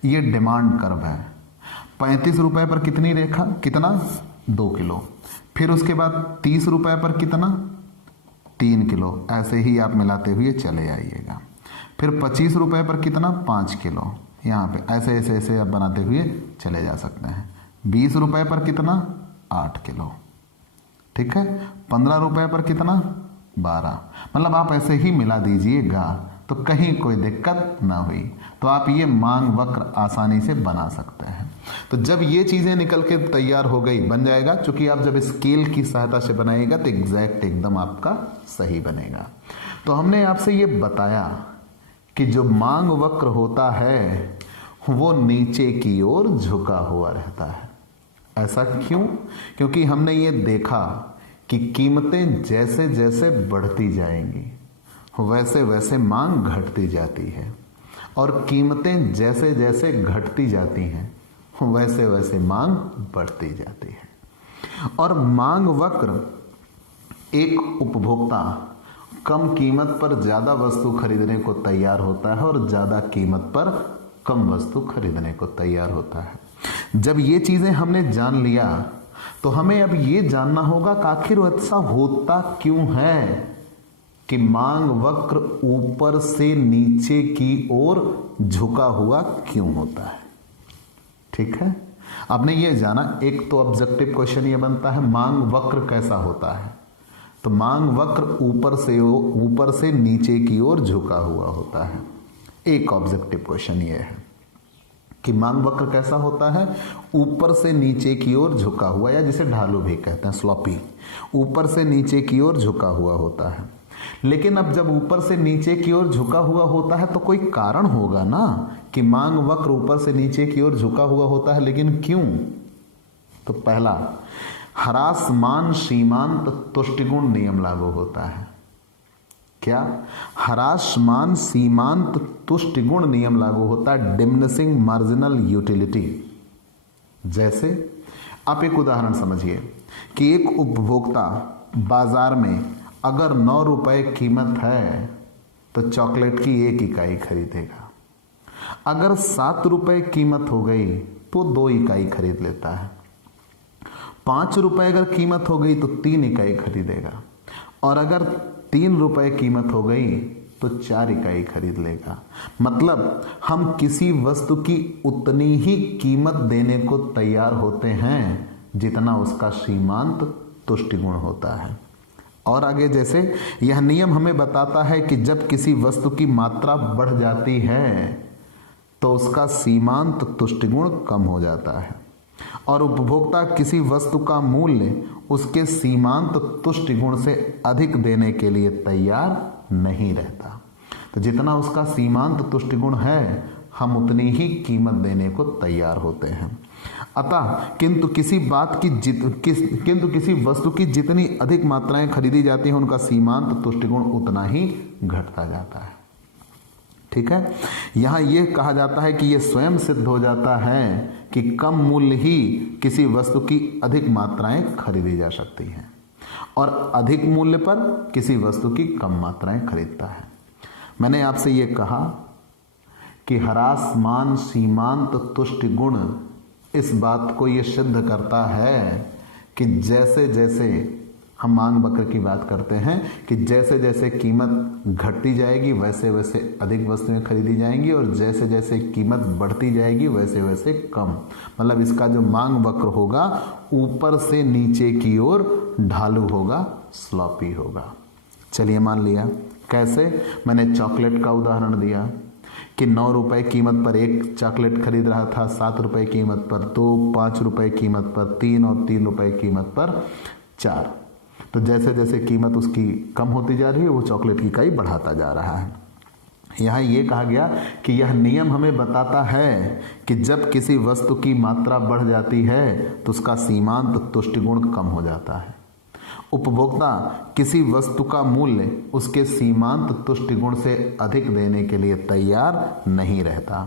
ये डिमांड कर्व है। 35 रुपए पर कितनी रेखा, कितना, 2 किलो। फिर उसके बाद 30 रुपए पर कितना, 3 किलो। ऐसे ही आप मिलाते हुए चले आइएगा। फिर 25 रुपए पर कितना, 5 किलो। यहाँ पे ऐसे ऐसे ऐसे आप बनाते हुए चले जा सकते हैं। 20 रुपए पर कितना, 8 किलो, ठीक है। 15 रुपए पर कितना, 12। मतलब आप ऐसे ही मिला दीजिएगा तो कहीं कोई दिक्कत ना हुई, तो आप ये मांग वक्र आसानी से बना सकते हैं। तो जब ये चीजें निकल के तैयार हो गई, बन जाएगा। क्योंकि आप जब स्केल की सहायता से बनाएगा तो एग्जैक्ट एकदम आपका सही बनेगा। तो हमने आपसे ये बताया कि जो मांग वक्र होता है वो नीचे की ओर झुका हुआ रहता है। ऐसा क्यों? क्योंकि हमने ये देखा कि कीमतें जैसे जैसे बढ़ती जाएंगी वैसे वैसे मांग घटती जाती है, और कीमतें जैसे जैसे घटती जाती हैं वैसे वैसे मांग बढ़ती जाती है। और मांग वक्र एक उपभोक्ता कम कीमत पर ज़्यादा वस्तु खरीदने को तैयार होता है और ज़्यादा कीमत पर कम वस्तु खरीदने को तैयार होता है। जब ये चीज़ें हमने जान लिया तो हमें अब ये जानना होगा कि आखिर ऐसा होता क्यों है कि मांग वक्र ऊपर से नीचे की ओर झुका हुआ क्यों होता है। ठीक है, आपने ये जाना। एक तो ऑब्जेक्टिव क्वेश्चन ये बनता है मांग वक्र कैसा होता है, तो मांग वक्र ऊपर से नीचे की ओर झुका हुआ होता है। एक ऑब्जेक्टिव क्वेश्चन ये है कि मांग वक्र कैसा होता है, ऊपर से नीचे की ओर झुका हुआ, या जिसे ढालू भी कहते हैं, स्लोपी, ऊपर से नीचे की ओर झुका हुआ होता है। लेकिन अब जब ऊपर से नीचे की ओर झुका हुआ होता है तो कोई कारण होगा ना कि मांग वक्र ऊपर से नीचे की ओर झुका हुआ होता है, लेकिन क्यों? तो पहला, ह्रासमान सीमांत तुष्टिगुण नियम लागू होता है। क्या? ह्रासमान सीमांत तुष्टिगुण नियम लागू होता है, डिमिनिशिंग मार्जिनल यूटिलिटी। जैसे आप एक उदाहरण समझिए कि एक उपभोक्ता बाजार में अगर 9 रुपए कीमत है तो चॉकलेट की 1 इकाई खरीदेगा। अगर 7 रुपए कीमत हो गई तो 2 इकाई खरीद लेता है। 5 रुपए अगर कीमत हो गई तो 3 इकाई खरीदेगा, और अगर 3 रुपए कीमत हो गई तो 4 इकाई खरीद लेगा। मतलब हम किसी वस्तु की उतनी ही कीमत देने को तैयार होते हैं जितना उसका सीमांत तुष्टिगुण होता है। और आगे जैसे यह नियम हमें बताता है कि जब किसी वस्तु की मात्रा बढ़ जाती है तो उसका सीमांत तुष्टिगुण कम हो जाता है, और उपभोक्ता किसी वस्तु का मूल्य उसके सीमांत तुष्टिगुण से अधिक देने के लिए तैयार नहीं रहता। तो जितना उसका सीमांत तुष्टिगुण है हम उतनी ही कीमत देने को तैयार होते हैं। अतः किंतु किसी वस्तु की जितनी अधिक मात्राएं खरीदी जाती हैं उनका सीमांत तुष्टिगुण उतना ही घटता जाता है। ठीक है, यहां यह कहा जाता है कि यह स्वयं सिद्ध हो जाता है कि कम मूल्य ही किसी वस्तु की अधिक मात्राएं खरीदी जा सकती हैं और अधिक मूल्य पर किसी वस्तु की कम मात्राएं खरीदता है। मैंने आपसे यह कहा कि ह्रासमान सीमांत तुष्टिगुण इस बात को यह सिद्ध करता है कि जैसे जैसे हम मांग वक्र की बात करते हैं कि जैसे जैसे कीमत घटती जाएगी वैसे वैसे अधिक वस्तुएं खरीदी जाएंगी, और जैसे जैसे कीमत बढ़ती जाएगी वैसे वैसे कम। मतलब इसका जो मांग वक्र होगा ऊपर से नीचे की ओर ढालू होगा, स्लोपी होगा। चलिए मान लिया कैसे, मैंने चॉकलेट का उदाहरण दिया कि 9 रुपए कीमत पर 1 चॉकलेट खरीद रहा था, 7 रुपए कीमत पर 2, 5 रुपए कीमत पर 3 और 3 रुपए कीमत पर 4। तो जैसे जैसे कीमत उसकी कम होती जा रही है वो चॉकलेट की इकाई बढ़ाता जा रहा है। यहाँ ये कहा गया कि यह नियम हमें बताता है कि जब किसी वस्तु की मात्रा बढ़ जाती है तो उसका सीमांत तुष्टिगुण कम हो जाता है। उपभोक्ता किसी वस्तु का मूल्य उसके सीमांत तुष्टिगुण से अधिक देने के लिए तैयार नहीं रहता,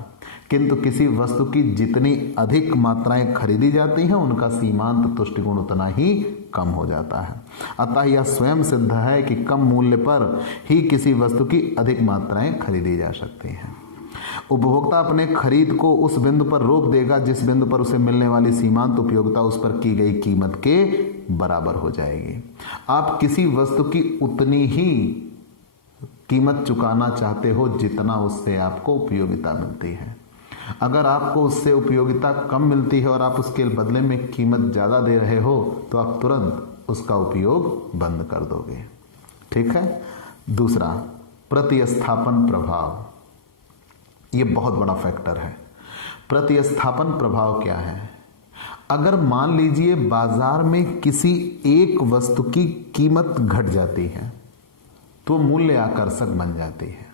किंतु किसी वस्तु की जितनी अधिक मात्राएं खरीदी जाती हैं उनका सीमांत तुष्टिगुण उतना ही कम हो जाता है। अतः यह स्वयं सिद्ध है कि कम मूल्य पर ही किसी वस्तु की अधिक मात्राएं खरीदी जा सकती हैं। उपभोक्ता अपने खरीद को उस बिंदु पर रोक देगा जिस बिंदु पर उसे मिलने वाली सीमांत उपयोगिता उस पर की गई कीमत के बराबर हो जाएगी। आप किसी वस्तु की उतनी ही कीमत चुकाना चाहते हो जितना उससे आपको उपयोगिता मिलती है। अगर आपको उससे उपयोगिता कम मिलती है और आप उसके बदले में कीमत ज़्यादा दे रहे हो तो आप तुरंत उसका उपयोग बंद कर दोगे। ठीक है। दूसरा, प्रतिस्थापन प्रभाव। ये बहुत बड़ा फैक्टर है। प्रतिस्थापन प्रभाव क्या है? अगर मान लीजिए बाजार में किसी एक वस्तु की कीमत घट जाती है तो मूल्य आकर्षक बन जाती है।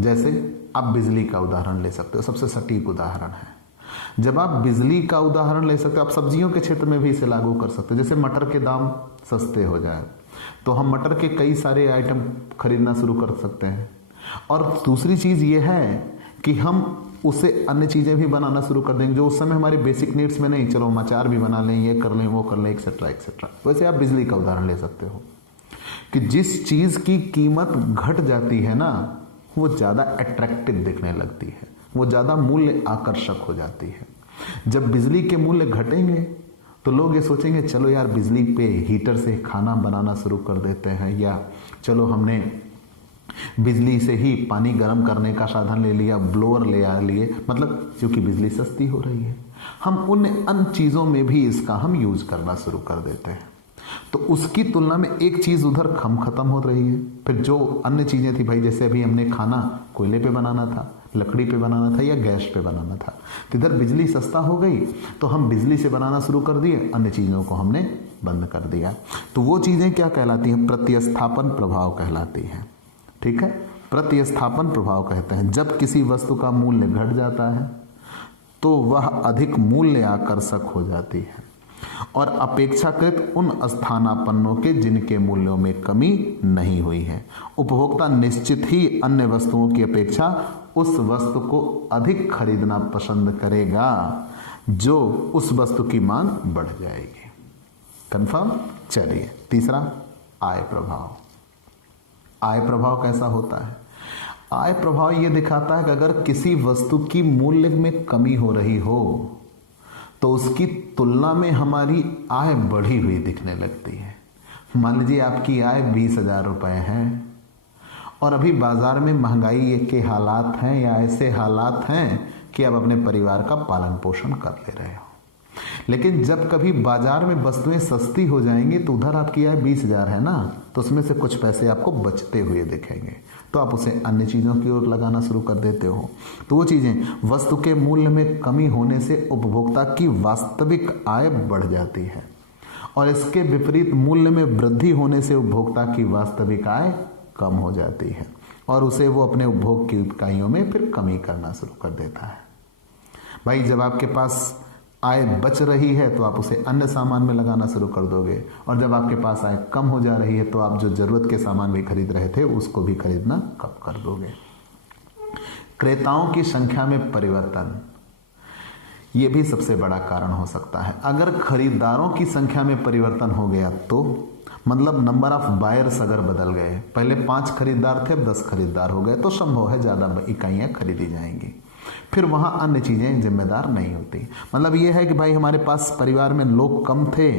जैसे आप बिजली का उदाहरण ले सकते हो, सबसे सटीक उदाहरण है। जब आप बिजली का उदाहरण ले सकते हो, आप सब्जियों के क्षेत्र में भी इसे लागू कर सकते हो। जैसे मटर के दाम सस्ते हो जाए तो हम मटर के कई सारे आइटम खरीदना शुरू कर सकते हैं। और दूसरी चीज़ ये है कि हम उसे अन्य चीज़ें भी बनाना शुरू कर देंगे जो उस समय हमारे बेसिक नीड्स में नहीं। चलो हम अचार भी बना लें, ये कर लें, वो कर लें, एक्सेट्रा एक्सेट्रा। वैसे आप बिजली का उदाहरण ले सकते हो। कि जिस चीज की कीमत घट जाती है ना, वो ज्यादा अट्रैक्टिव दिखने लगती है, वो ज्यादा मूल्य आकर्षक हो जाती है। जब बिजली के मूल्य घटेंगे तो लोग ये सोचेंगे चलो यार बिजली पे हीटर से खाना बनाना शुरू कर देते हैं, या चलो हमने बिजली से ही पानी गर्म करने का साधन ले लिया, ब्लोअर ले आ लिए, मतलब क्योंकि बिजली सस्ती हो रही है। हम उन अन्य चीज़ों में भी इसका हम यूज करना शुरू कर देते हैं, तो उसकी तुलना में एक चीज़ उधर खत्म हो रही है। फिर जो अन्य चीज़ें थी भाई, जैसे अभी हमने खाना कोयले पे बनाना था, लकड़ी पे बनाना था या गैस पे बनाना था, तो इधर बिजली सस्ता हो गई तो हम बिजली से बनाना शुरू कर दिए, अन्य चीज़ों को हमने बंद कर दिया। तो वो चीज़ें क्या कहलाती हैं? प्रतिस्थापन प्रभाव कहलाती हैं। ठीक है, प्रतिस्थापन प्रभाव कहते हैं जब किसी वस्तु का मूल्य घट जाता है तो वह अधिक मूल्य आकर्षक हो जाती है और अपेक्षाकृत उन स्थानापन्नों के जिनके मूल्यों में कमी नहीं हुई है। उपभोक्ता निश्चित ही अन्य वस्तुओं की अपेक्षा उस वस्तु को अधिक खरीदना पसंद करेगा जो उस वस्तु की मांग बढ़ जाएगी। कंफर्म? चलिए तीसरा, आय प्रभाव। आय प्रभाव कैसा होता है? आय प्रभाव ये दिखाता है कि अगर किसी वस्तु की मूल्य में कमी हो रही हो तो उसकी तुलना में हमारी आय बढ़ी हुई दिखने लगती है। मान लीजिए आपकी आय 20,000 रुपये है और अभी बाजार में महंगाई के हालात हैं या ऐसे हालात हैं कि आप अपने परिवार का पालन पोषण कर ले रहे हो, लेकिन जब कभी बाजार में वस्तुएं सस्ती हो जाएंगी तो उधर आपकी आय 20,000 है ना, तो उसमें से कुछ पैसे आपको बचते हुए दिखेंगे, तो आप उसे अन्य चीज़ों की ओर लगाना शुरू कर देते हो। तो वो चीज़ें, वस्तु के मूल्य में कमी होने से उपभोक्ता की वास्तविक आय बढ़ जाती है और इसके विपरीत मूल्य में वृद्धि होने से उपभोक्ता की वास्तविक आय कम हो जाती है और उसे वो अपने उपभोग की इकाइयों में फिर कमी करना शुरू कर देता है। भाई जब आपके पास आय बच रही है तो आप उसे अन्य सामान में लगाना शुरू कर दोगे, और जब आपके पास आय कम हो जा रही है तो आप जो जरूरत के सामान भी खरीद रहे थे उसको भी खरीदना कम कर दोगे। क्रेताओं की संख्या में परिवर्तन, ये भी सबसे बड़ा कारण हो सकता है। अगर खरीदारों की संख्या में परिवर्तन हो गया तो मतलब नंबर ऑफ बायर्स अगर बदल गए, पहले 5 खरीदार थे अब 10 खरीदार हो गए, तो संभव है ज़्यादा इकाइयाँ खरीदी जाएंगी। फिर वहाँ अन्य चीज़ें जिम्मेदार नहीं होती। मतलब ये है कि भाई हमारे पास परिवार में लोग कम थे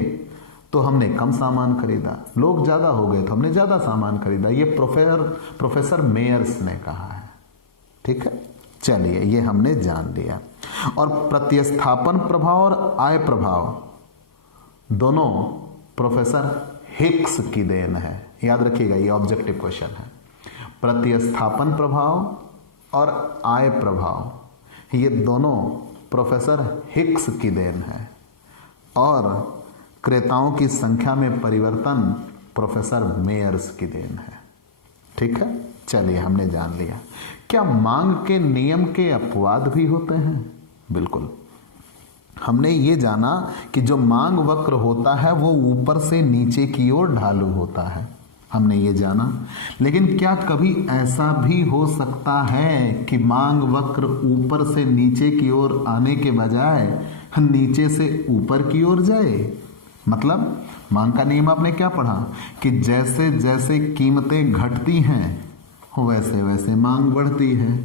तो हमने कम सामान खरीदा, लोग ज़्यादा हो गए तो हमने ज़्यादा सामान खरीदा। ये प्रोफेसर मेयर्स ने कहा है। ठीक है, चलिए ये हमने जान लिया। और प्रतिस्थापन प्रभाव और आय प्रभाव दोनों प्रोफेसर हिक्स की देन है। याद रखिएगा, ये ऑब्जेक्टिव क्वेश्चन है। प्रतिस्थापन प्रभाव और आय प्रभाव ये दोनों प्रोफेसर हिक्स की देन है और क्रेताओं की संख्या में परिवर्तन प्रोफेसर मेयर्स की देन है। ठीक है, चलिए हमने जान लिया। क्या मांग के नियम के अपवाद भी होते हैं? बिल्कुल। हमने ये जाना कि जो मांग वक्र होता है वो ऊपर से नीचे की ओर ढालू होता है, हमने ये जाना। लेकिन क्या कभी ऐसा भी हो सकता है कि मांग वक्र ऊपर से नीचे की ओर आने के बजाय नीचे से ऊपर की ओर जाए? मतलब मांग का नियम आपने क्या पढ़ा कि जैसे जैसे कीमतें घटती हैं वैसे वैसे मांग बढ़ती है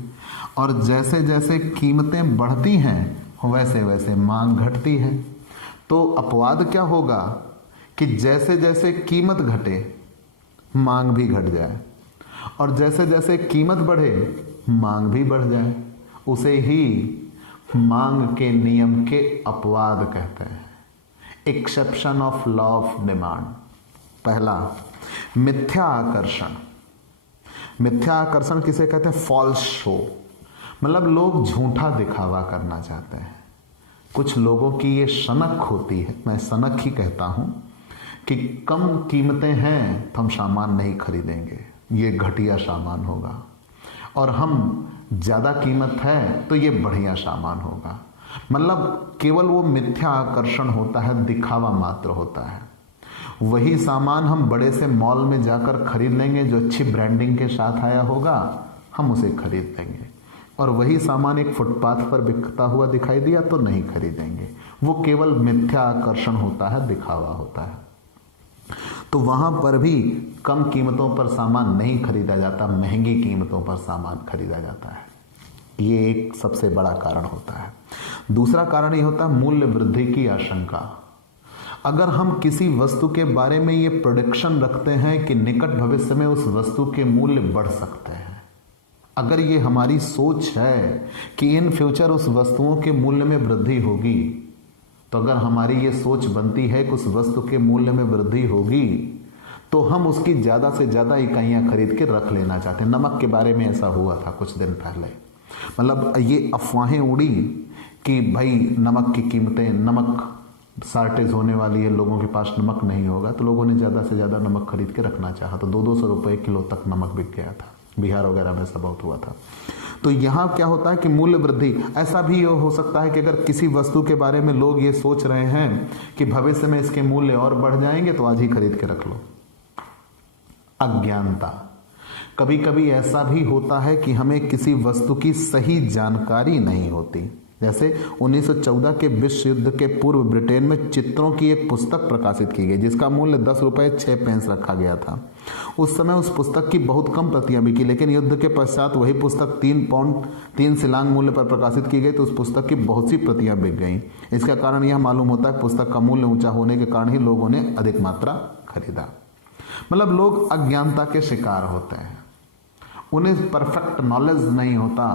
और जैसे जैसे कीमतें बढ़ती हैं वैसे वैसे मांग घटती है। तो अपवाद क्या होगा कि जैसे जैसे कीमत घटे मांग भी घट जाए और जैसे जैसे कीमत बढ़े मांग भी बढ़ जाए। उसे ही मांग के नियम के अपवाद कहते हैं, exception of law of demand. पहला, मिथ्या आकर्षण। मिथ्या आकर्षण किसे कहते हैं? False show. मतलब लोग झूठा दिखावा करना चाहते हैं। कुछ लोगों की ये सनक होती है, मैं सनक ही कहता हूं, कि कम कीमतें हैं तो हम सामान नहीं खरीदेंगे, ये घटिया सामान होगा, और हम ज़्यादा कीमत है तो ये बढ़िया सामान होगा। मतलब केवल वो मिथ्या आकर्षण होता है, दिखावा मात्र होता है। वही सामान हम बड़े से मॉल में जाकर खरीद लेंगे जो अच्छी ब्रांडिंग के साथ आया होगा, हम उसे खरीद लेंगे, और वही सामान एक फुटपाथ पर बिकता हुआ दिखाई दिया तो नहीं खरीदेंगे। वो केवल मिथ्या आकर्षण होता है, दिखावा होता है। तो वहां पर भी कम कीमतों पर सामान नहीं खरीदा जाता, महंगी कीमतों पर सामान खरीदा जाता है। ये एक सबसे बड़ा कारण होता है। दूसरा कारण ये होता है मूल्य वृद्धि की आशंका। अगर हम किसी वस्तु के बारे में ये प्रेडिक्शन रखते हैं कि निकट भविष्य में उस वस्तु के मूल्य बढ़ सकते हैं, अगर ये हमारी सोच है कि इन फ्यूचर उस वस्तुओं के मूल्य में वृद्धि होगी, तो अगर हमारी ये सोच बनती है कि उस वस्तु के मूल्य में वृद्धि होगी, तो हम उसकी ज़्यादा से ज़्यादा इकाइयाँ खरीद के रख लेना चाहते हैं। नमक के बारे में ऐसा हुआ था कुछ दिन पहले। मतलब ये अफवाहें उड़ी कि भाई नमक की कीमतें, नमक शॉर्टेज होने वाली है, लोगों के पास नमक नहीं होगा, तो लोगों ने ज़्यादा से ज़्यादा नमक खरीद के रखना चाहा। तो 200-200 रुपये किलो तक नमक बिक गया था। बिहार वगैरह में ऐसा बहुत हुआ था। तो यहाँ क्या होता है कि मूल्य वृद्धि, ऐसा भी हो सकता है कि अगर किसी वस्तु के बारे में लोग ये सोच रहे हैं कि भविष्य में इसके मूल्य और बढ़ जाएंगे, तो आज ही खरीद के रख लो। अज्ञानता, कभी कभी ऐसा भी होता है कि हमें किसी वस्तु की सही जानकारी नहीं होती। जैसे 1914 के विश्व युद्ध के पूर्व ब्रिटेन में चित्रों की एक पुस्तक प्रकाशित की गई, जिसका मूल्य 10 रुपये 6 पैसे रखा गया था। उस समय उस पुस्तक की बहुत कम प्रतियां बिकी, लेकिन युद्ध के पश्चात वही पुस्तक 3 पाउंड 3 शिलांग मूल्य पर प्रकाशित की गई, तो उस पुस्तक की बहुत सी प्रतियां बिक गईं। इसका कारण यह मालूम होता है पुस्तक का मूल्य ऊंचा होने के कारण ही लोगों ने अधिक मात्रा खरीदा। मतलब लोग अज्ञानता के शिकार होते हैं, उन्हें परफेक्ट नॉलेज नहीं होता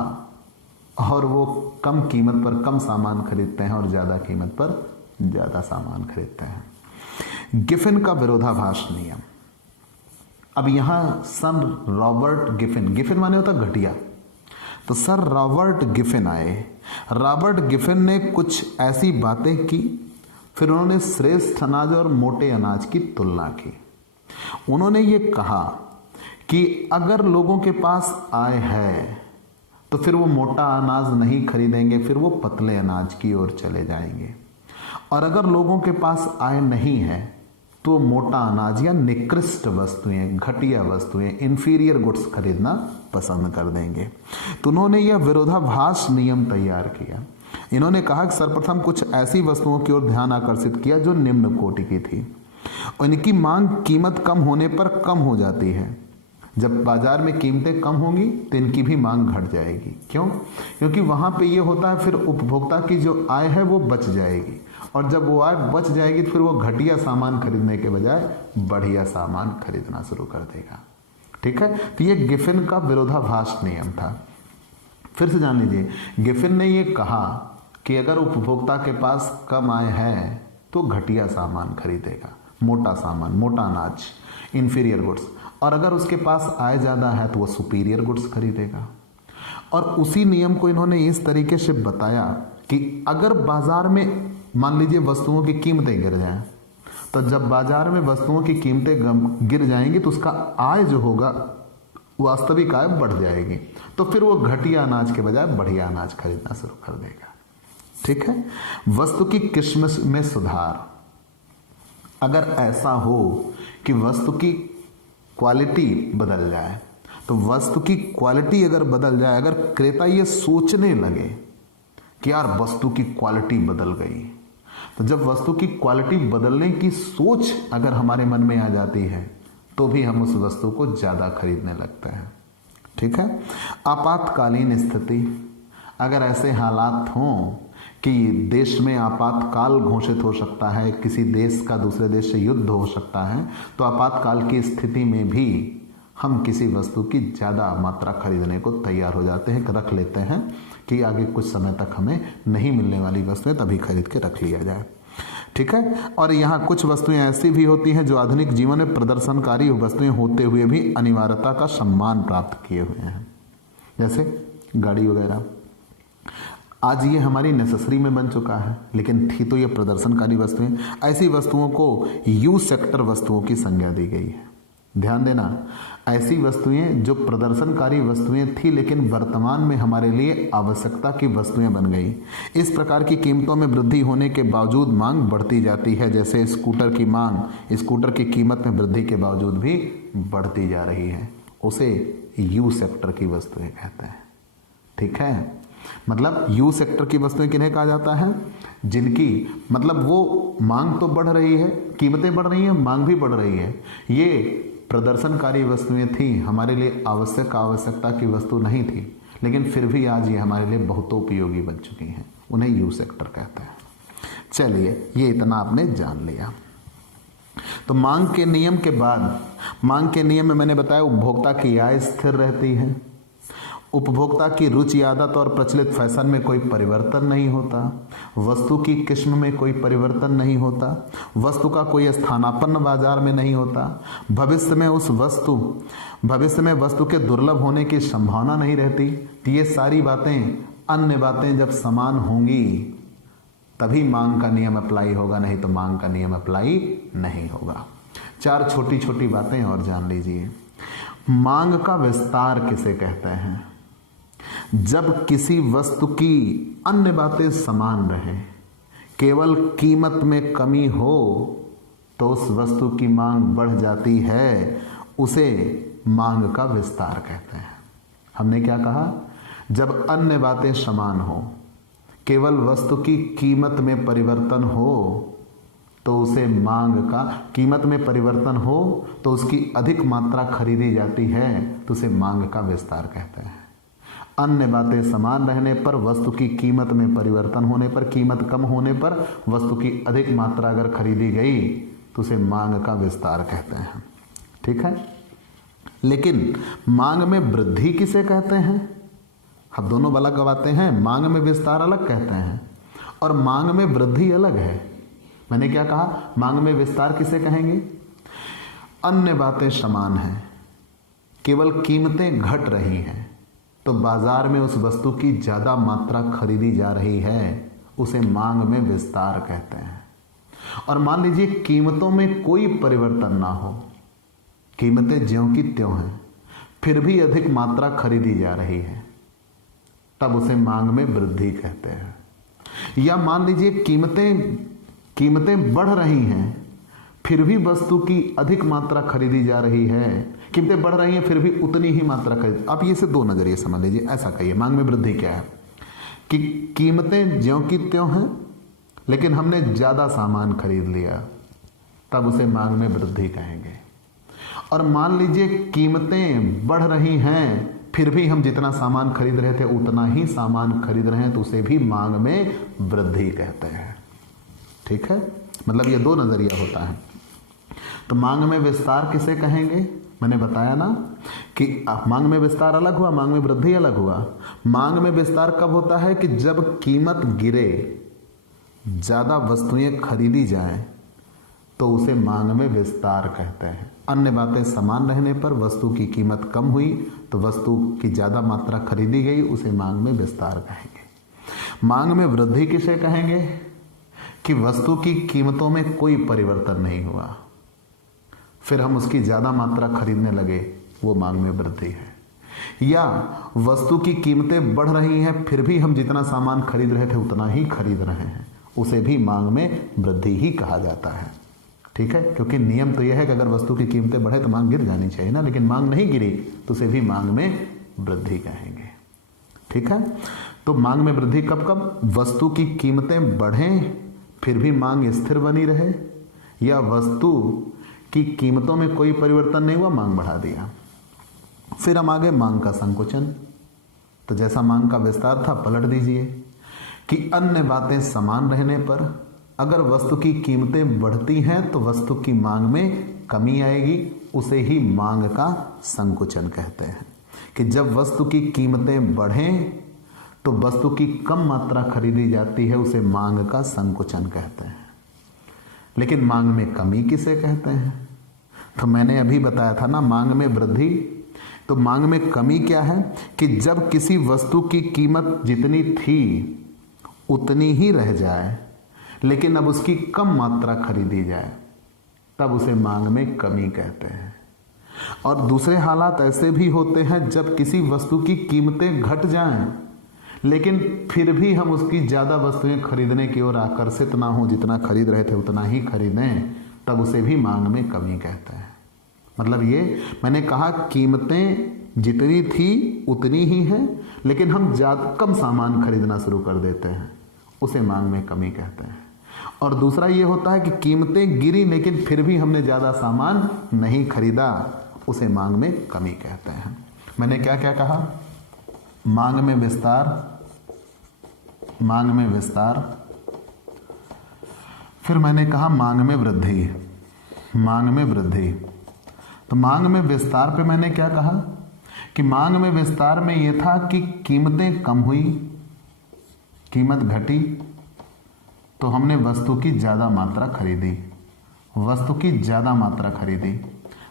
और वो कम कीमत पर कम सामान खरीदते हैं और ज़्यादा कीमत पर ज़्यादा सामान खरीदते हैं। गिफिन का विरोधाभास नियम। अब यहाँ सर रॉबर्ट गिफिन, गिफिन माने होता घटिया, तो सर रॉबर्ट गिफिन आए। रॉबर्ट गिफिन ने कुछ ऐसी बातें की, फिर उन्होंने श्रेष्ठ अनाज और मोटे अनाज की तुलना की। उन्होंने ये कहा कि अगर लोगों के पास आय है तो फिर वो मोटा अनाज नहीं खरीदेंगे, फिर वो पतले अनाज की ओर चले जाएंगे, और अगर लोगों के पास आय नहीं है तो मोटा अनाज या निकृष्ट वस्तुएं, घटिया वस्तुएं, इंफीरियर गुड्स खरीदना पसंद कर देंगे। तो उन्होंने यह विरोधाभास नियम तैयार किया। इन्होंने कहा कि सर्वप्रथम कुछ ऐसी वस्तुओं की ओर ध्यान आकर्षित किया जो निम्न कोटि की थी, और इनकी मांग कीमत कम होने पर कम हो जाती है। जब बाजार में कीमतें कम होंगी तो इनकी भी मांग घट जाएगी। क्यों? क्योंकि वहां पे ये होता है फिर उपभोक्ता की जो आय है वो बच जाएगी, और जब वो आय बच जाएगी तो फिर वो घटिया सामान खरीदने के बजाय बढ़िया सामान खरीदना शुरू कर देगा। ठीक है, तो ये गिफिन का विरोधाभास नियम था। फिर से जान लीजिए, गिफिन ने ये कहा कि अगर उपभोक्ता के पास कम आय है तो घटिया सामान खरीदेगा, मोटा सामान, मोटा अनाज, इंफीरियर गुड्स, और अगर उसके पास आय ज़्यादा है तो वो सुपीरियर गुड्स खरीदेगा। और उसी नियम को इन्होंने इस तरीके से बताया कि अगर बाजार में मान लीजिए वस्तुओं की कीमतें गिर जाएं, तो जब बाजार में वस्तुओं की कीमतें गिर जाएंगी तो उसका आय जो होगा, वास्तविक आय बढ़ जाएगी, तो फिर वो घटिया अनाज के बजाय बढ़िया अनाज खरीदना शुरू कर देगा। ठीक है, वस्तु की किस्म में सुधार। अगर ऐसा हो कि वस्तु की क्वालिटी बदल जाए, तो वस्तु की क्वालिटी अगर बदल जाए, अगर क्रेता ये सोचने लगे कि यार वस्तु की क्वालिटी बदल गई, तो जब वस्तु की क्वालिटी बदलने की सोच अगर हमारे मन में आ जाती है तो भी हम उस वस्तु को ज़्यादा खरीदने लगते हैं। ठीक है, आपातकालीन स्थिति। अगर ऐसे हालात हों कि देश में आपातकाल घोषित हो सकता है, किसी देश का दूसरे देश से युद्ध हो सकता है, तो आपातकाल की स्थिति में भी हम किसी वस्तु की ज़्यादा मात्रा खरीदने को तैयार हो जाते हैं, रख लेते हैं कि आगे कुछ समय तक हमें नहीं मिलने वाली वस्तुएं तभी खरीद के रख लिया जाए। ठीक है, और यहाँ कुछ वस्तुएं ऐसी भी होती हैं जो आधुनिक जीवन में प्रदर्शनकारी वस्तुएं होते हुए भी अनिवार्यता का सम्मान प्राप्त किए हुए हैं, जैसे गाड़ी वगैरह। आज ये हमारी नेसेसरी में बन चुका है, लेकिन थी तो ये प्रदर्शनकारी वस्तुएं। ऐसी वस्तुओं को यू सेक्टर वस्तुओं की संज्ञा दी गई है। ध्यान देना, ऐसी वस्तुएं जो प्रदर्शनकारी वस्तुएं थी लेकिन वर्तमान में हमारे लिए आवश्यकता की वस्तुएं बन गई। इस प्रकार की कीमतों में वृद्धि होने के बावजूद मांग बढ़ती जाती है। जैसे स्कूटर की मांग स्कूटर की कीमत में वृद्धि के बावजूद भी बढ़ती जा रही है, उसे यू सेक्टर की वस्तुएं कहते हैं। ठीक है, मतलब यू सेक्टर की वस्तुएं किन्हें कहा जाता है? जिनकी मतलब वो मांग तो बढ़ रही है, कीमतें बढ़ रही हैं, मांग भी बढ़ रही है। ये प्रदर्शनकारी वस्तुएं थी, हमारे लिए आवश्यकता की वस्तु नहीं थी, लेकिन फिर भी आज ये हमारे लिए बहुत उपयोगी बन चुकी हैं। उन्हें यू सेक्टर कहते हैं। चलिए, ये इतना आपने जान लिया। तो मांग के नियम के बाद, मांग के नियम में मैंने बताया उपभोक्ता की आय स्थिर रहती है, उपभोक्ता की रुचि, आदत और प्रचलित फैशन में कोई परिवर्तन नहीं होता, वस्तु की किस्म में कोई परिवर्तन नहीं होता, वस्तु का कोई स्थानापन्न बाजार में नहीं होता, भविष्य में वस्तु के दुर्लभ होने की संभावना नहीं रहती। तो ये सारी बातें, अन्य बातें जब समान होंगी तभी मांग का नियम अप्लाई होगा, नहीं तो मांग का नियम अप्लाई नहीं होगा। 4 छोटी छोटी बातें और जान लीजिए। मांग का विस्तार किसे कहते हैं? जब किसी वस्तु की अन्य बातें समान रहे, केवल कीमत में कमी हो तो उस वस्तु की मांग बढ़ जाती है, उसे मांग का विस्तार कहते हैं। हमने क्या कहा? जब अन्य बातें समान हो, केवल वस्तु की कीमत में परिवर्तन हो तो उसे मांग का, कीमत में परिवर्तन हो तो उसकी अधिक मात्रा खरीदी जाती है तो उसे मांग का विस्तार कहते हैं। अन्य बातें समान रहने पर, वस्तु की कीमत में परिवर्तन होने पर, कीमत कम होने पर वस्तु की अधिक मात्रा अगर खरीदी गई तो उसे मांग का विस्तार कहते हैं। ठीक है। लेकिन मांग में वृद्धि किसे कहते हैं? हम दोनों अलग गवाते हैं। मांग में विस्तार अलग कहते हैं और मांग में वृद्धि अलग है। मैंने क्या कहा? मांग में विस्तार किसे कहेंगे? अन्य बातें समान हैं, केवल कीमतें घट रही हैं तो बाजार में उस वस्तु की ज्यादा मात्रा खरीदी जा रही है, उसे मांग में विस्तार कहते हैं। और मान लीजिए कीमतों में कोई परिवर्तन ना हो, कीमतें ज्यों की त्यों हैं, फिर भी अधिक मात्रा खरीदी जा रही है, तब उसे मांग में वृद्धि कहते हैं। या मान लीजिए कीमतें बढ़ रही हैं, फिर भी वस्तु की अधिक मात्रा खरीदी जा रही है, कीमतें बढ़ रही हैं फिर भी उतनी ही मात्रा खरीद। आप ये से 2 नजरिए समझ लीजिए। ऐसा कहिए, मांग में वृद्धि क्या है कि कीमतें ज्यों की त्यों हैं, लेकिन हमने ज्यादा सामान खरीद लिया, तब उसे मांग में वृद्धि कहेंगे। और मान लीजिए कीमतें बढ़ रही हैं, फिर भी हम जितना सामान खरीद रहे थे उतना ही सामान खरीद रहे हैं, तो उसे भी मांग में वृद्धि कहते हैं। ठीक है, मतलब ये 2 नजरिया होता है। तो मांग में विस्तार किसे कहेंगे? मैंने बताया ना कि मांग में विस्तार अलग हुआ, मांग में वृद्धि अलग हुआ। मांग में विस्तार कब होता है? कि जब कीमत गिरे, ज्यादा वस्तुएं खरीदी जाएं, तो उसे मांग में विस्तार कहते हैं। अन्य बातें समान रहने पर वस्तु की कीमत कम हुई तो वस्तु की ज्यादा मात्रा खरीदी गई, उसे मांग में विस्तार कहेंगे। मांग में वृद्धि किसे कहेंगे? कि वस्तु की कीमतों में कोई परिवर्तन नहीं हुआ, फिर हम उसकी ज्यादा मात्रा खरीदने लगे, वो मांग में वृद्धि है। या वस्तु की कीमतें बढ़ रही हैं, फिर भी हम जितना सामान खरीद रहे थे उतना ही खरीद रहे हैं, उसे भी मांग में वृद्धि ही कहा जाता है। ठीक है, क्योंकि नियम तो यह है कि अगर वस्तु की कीमतें बढ़े तो मांग गिर जानी चाहिए ना, लेकिन मांग नहीं गिरी तो उसे भी मांग में वृद्धि कहेंगे। ठीक है, तो मांग में वृद्धि कब कब? वस्तु की कीमतें बढ़ें फिर भी मांग स्थिर बनी रहे, या वस्तु की कीमतों में कोई परिवर्तन नहीं हुआ, मांग बढ़ा दिया। फिर हम आगे मांग का संकुचन। तो जैसा मांग का विस्तार था, पलट दीजिए कि अन्य बातें समान रहने पर अगर वस्तु की कीमतें बढ़ती हैं तो वस्तु की मांग में कमी आएगी, उसे ही मांग का संकुचन कहते हैं। कि जब वस्तु की कीमतें बढ़ें तो वस्तु की कम मात्रा खरीदी जाती है, उसे मांग का संकुचन कहते हैं। लेकिन मांग में कमी किसे कहते हैं? तो मैंने अभी बताया था ना, मांग में वृद्धि। तो मांग में कमी क्या है? कि जब किसी वस्तु की कीमत जितनी थी उतनी ही रह जाए, लेकिन अब उसकी कम मात्रा खरीदी जाए, तब उसे मांग में कमी कहते हैं। और दूसरे हालात ऐसे भी होते हैं जब किसी वस्तु की कीमतें घट जाएं, लेकिन फिर भी हम उसकी ज्यादा वस्तुएं खरीदने की ओर आकर्षित ना हो, जितना खरीद रहे थे उतना ही खरीदें, तब उसे भी मांग में कमी कहते हैं। मतलब ये मैंने कहा, कीमतें जितनी थी उतनी ही हैं, लेकिन हम ज्यादा कम सामान खरीदना शुरू कर देते हैं, उसे मांग में कमी कहते हैं। और दूसरा ये होता है कि कीमतें गिरी लेकिन फिर भी हमने ज़्यादा सामान नहीं खरीदा, उसे मांग में कमी कहते हैं। मैंने क्या क्या कहा? मांग में विस्तार, मांग में विस्तार, फिर मैंने कहा मांग में वृद्धि, मांग में वृद्धि। तो मांग में विस्तार पे मैंने क्या कहा कि मांग में विस्तार में यह था कि कीमतें कम हुई, कीमत घटी, तो हमने वस्तु की ज़्यादा मात्रा खरीदी, वस्तु की ज़्यादा मात्रा खरीदी।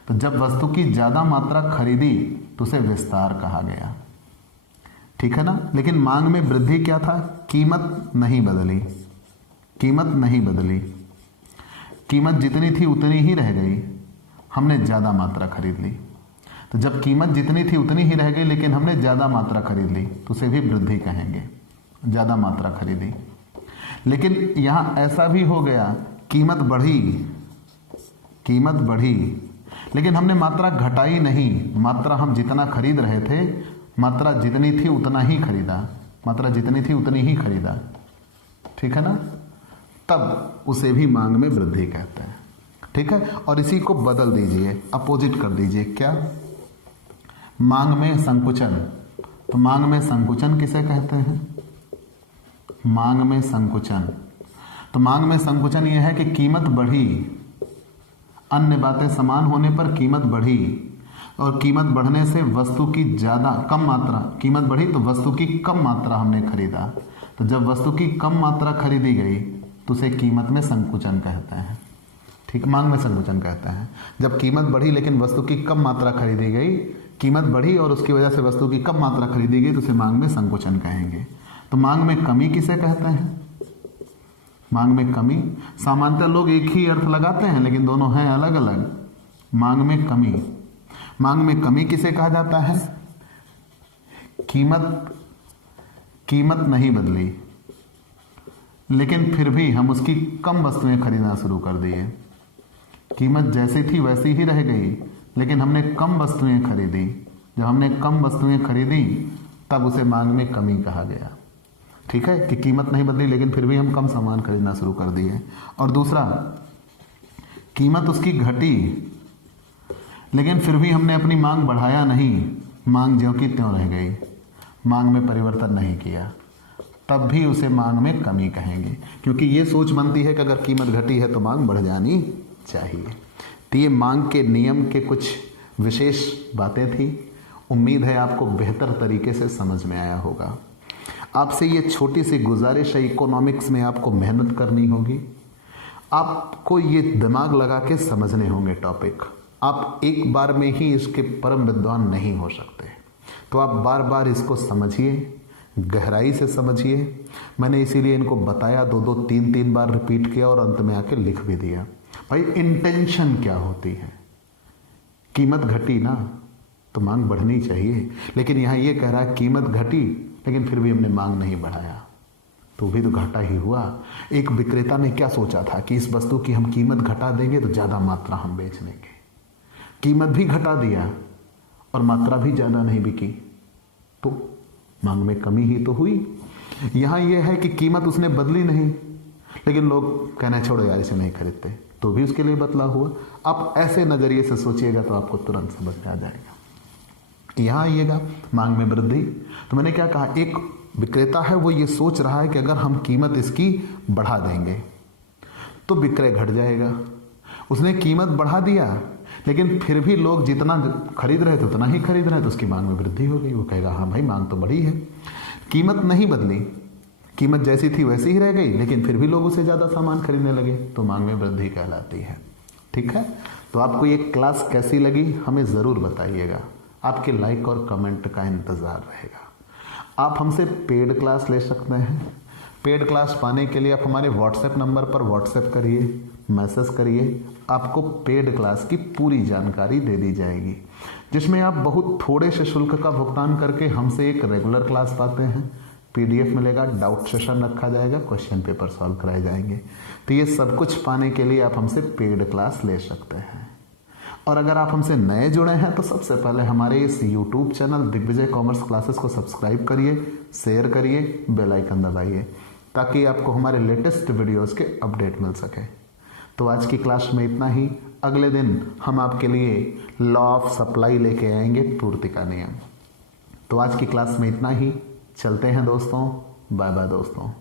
तो जब वस्तु की ज़्यादा मात्रा खरीदी तो उसे विस्तार कहा गया, ठीक है ना। लेकिन मांग में वृद्धि क्या था? कीमत नहीं बदली, कीमत नहीं बदली, कीमत जितनी थी उतनी ही रह गई, हमने ज़्यादा मात्रा खरीद ली। तो जब कीमत जितनी थी उतनी ही रह गई लेकिन हमने ज़्यादा मात्रा खरीद ली तो उसे भी वृद्धि कहेंगे, ज़्यादा मात्रा खरीदी। लेकिन यहाँ ऐसा भी हो गया, कीमत बढ़ी, कीमत बढ़ी, लेकिन हमने मात्रा घटाई नहीं, मात्रा हम जितना खरीद रहे थे, मात्रा जितनी थी उतना ही खरीदा, मात्रा जितनी थी उतनी ही खरीदा, ठीक है ना। तब उसे भी मांग में वृद्धि कहते हैं, ठीक है। और इसी को बदल दीजिए, अपोजिट कर दीजिए, क्या? मांग में संकुचन। तो मांग में संकुचन किसे कहते हैं? मांग में संकुचन। तो मांग में संकुचन यह है कि कीमत बढ़ी, अन्य बातें समान होने पर कीमत बढ़ी, और कीमत बढ़ने से वस्तु की ज़्यादा कम मात्रा, कीमत बढ़ी तो वस्तु की कम मात्रा हमने खरीदा। तो जब वस्तु की कम मात्रा खरीदी गई तो उसे कीमत में संकुचन कहते हैं, ठीक, मांग में संकुचन कहते हैं। जब कीमत बढ़ी लेकिन वस्तु की कम मात्रा खरीदी गई, कीमत बढ़ी और उसकी वजह से वस्तु की कम मात्रा खरीदी गई तो उसे मांग में संकुचन कहेंगे। तो मांग में कमी किसे कहते हैं? मांग में कमी, सामान्यतः लोग एक ही अर्थ लगाते हैं लेकिन दोनों हैं अलग अलग। मांग में कमी, मांग में कमी किसे कहा जाता है? कीमत नहीं बदली लेकिन फिर भी हम उसकी कम वस्तुएं खरीदना शुरू कर दिए। कीमत जैसी थी वैसी ही रह गई लेकिन हमने कम वस्तुएं खरीदी। जब हमने कम वस्तुएं खरीदी तब उसे मांग में कमी कहा गया, ठीक है, कि कीमत नहीं बदली लेकिन फिर भी हम कम सामान खरीदना शुरू कर दिए। और दूसरा, कीमत उसकी घटी लेकिन फिर भी हमने अपनी मांग बढ़ाया नहीं, मांग ज्यों की त्यों रह गई, मांग में परिवर्तन नहीं किया, तब भी उसे मांग में कमी कहेंगे। क्योंकि ये सोच बनती है कि अगर कीमत घटी है तो मांग बढ़ जानी चाहिए। तो ये मांग के नियम के कुछ विशेष बातें थी। उम्मीद है आपको बेहतर तरीके से समझ में आया होगा। आपसे ये छोटी सी गुजारिश है, इकोनॉमिक्स में आपको मेहनत करनी होगी, आपको ये दिमाग लगा के समझने होंगे टॉपिक। आप एक बार में ही इसके परम विद्वान नहीं हो सकते, तो आप बार बार इसको समझिए, गहराई से समझिए। मैंने इसीलिए इनको बताया, 2-2, 3-3 बार रिपीट किया और अंत में आके लिख भी दिया। भाई इंटेंशन क्या होती है? कीमत घटी ना तो मांग बढ़नी चाहिए, लेकिन यहाँ ये कह रहा है कीमत घटी लेकिन फिर भी हमने मांग नहीं बढ़ाया, तो भी तो घाटा ही हुआ। एक विक्रेता ने क्या सोचा था कि इस वस्तु की हम कीमत घटा देंगे तो ज़्यादा मात्रा हम बेच लेंगे। कीमत भी घटा दिया और मात्रा भी ज़्यादा नहीं बिकी, तो मांग में कमी ही तो हुई। यहाँ यह है कि कीमत उसने बदली नहीं लेकिन लोग कहना छोड़ो यार इसे नहीं खरीदते, तो भी उसके लिए बदलाव हुआ। आप ऐसे नज़रिए से सोचिएगा तो आपको तुरंत समझ में आ जाएगा। यहाँ आइएगा, मांग में वृद्धि। तो मैंने क्या कहा, एक विक्रेता है वो ये सोच रहा है कि अगर हम कीमत इसकी बढ़ा देंगे तो विक्रय घट जाएगा। उसने कीमत बढ़ा दिया लेकिन फिर भी लोग जितना खरीद रहे थे उतना ही खरीद रहे हैं, तो उसकी मांग में वृद्धि हो गई। वो कहेगा हाँ भाई मांग तो बढ़ी है। कीमत नहीं बदली, कीमत जैसी थी वैसी ही रह गई लेकिन फिर भी लोग उससे ज़्यादा सामान खरीदने लगे, तो मांग में वृद्धि कहलाती है, ठीक है। तो आपको ये क्लास कैसी लगी हमें ज़रूर बताइएगा। आपके लाइक और कमेंट का इंतज़ार रहेगा। आप हमसे पेड क्लास ले सकते हैं। पेड क्लास पाने के लिए आप हमारे व्हाट्सएप नंबर पर व्हाट्सएप करिए, मैसेज करिए, आपको पेड क्लास की पूरी जानकारी दे दी जाएगी, जिसमें आप बहुत थोड़े से शुल्क का भुगतान करके हमसे एक रेगुलर क्लास पाते हैं। PDF मिलेगा, डाउट सेशन रखा जाएगा, क्वेश्चन पेपर सॉल्व कराए जाएंगे। तो ये सब कुछ पाने के लिए आप हमसे पेड क्लास ले सकते हैं। और अगर आप हमसे नए जुड़े हैं तो सबसे पहले हमारे इस YouTube channel Digvijay commerce classes को सब्सक्राइब करिए, शेयर करिए, बेल आइकन दबाइए, ताकि आपको हमारे लेटेस्ट वीडियोस के अपडेट मिल सके। तो आज की क्लास में इतना ही। अगले दिन हम आपके लिए लॉ ऑफ सप्लाई लेके आएंगे, पूर्ति का नियम। तो आज की क्लास में इतना ही। चलते हैं दोस्तों, बाय बाय दोस्तों।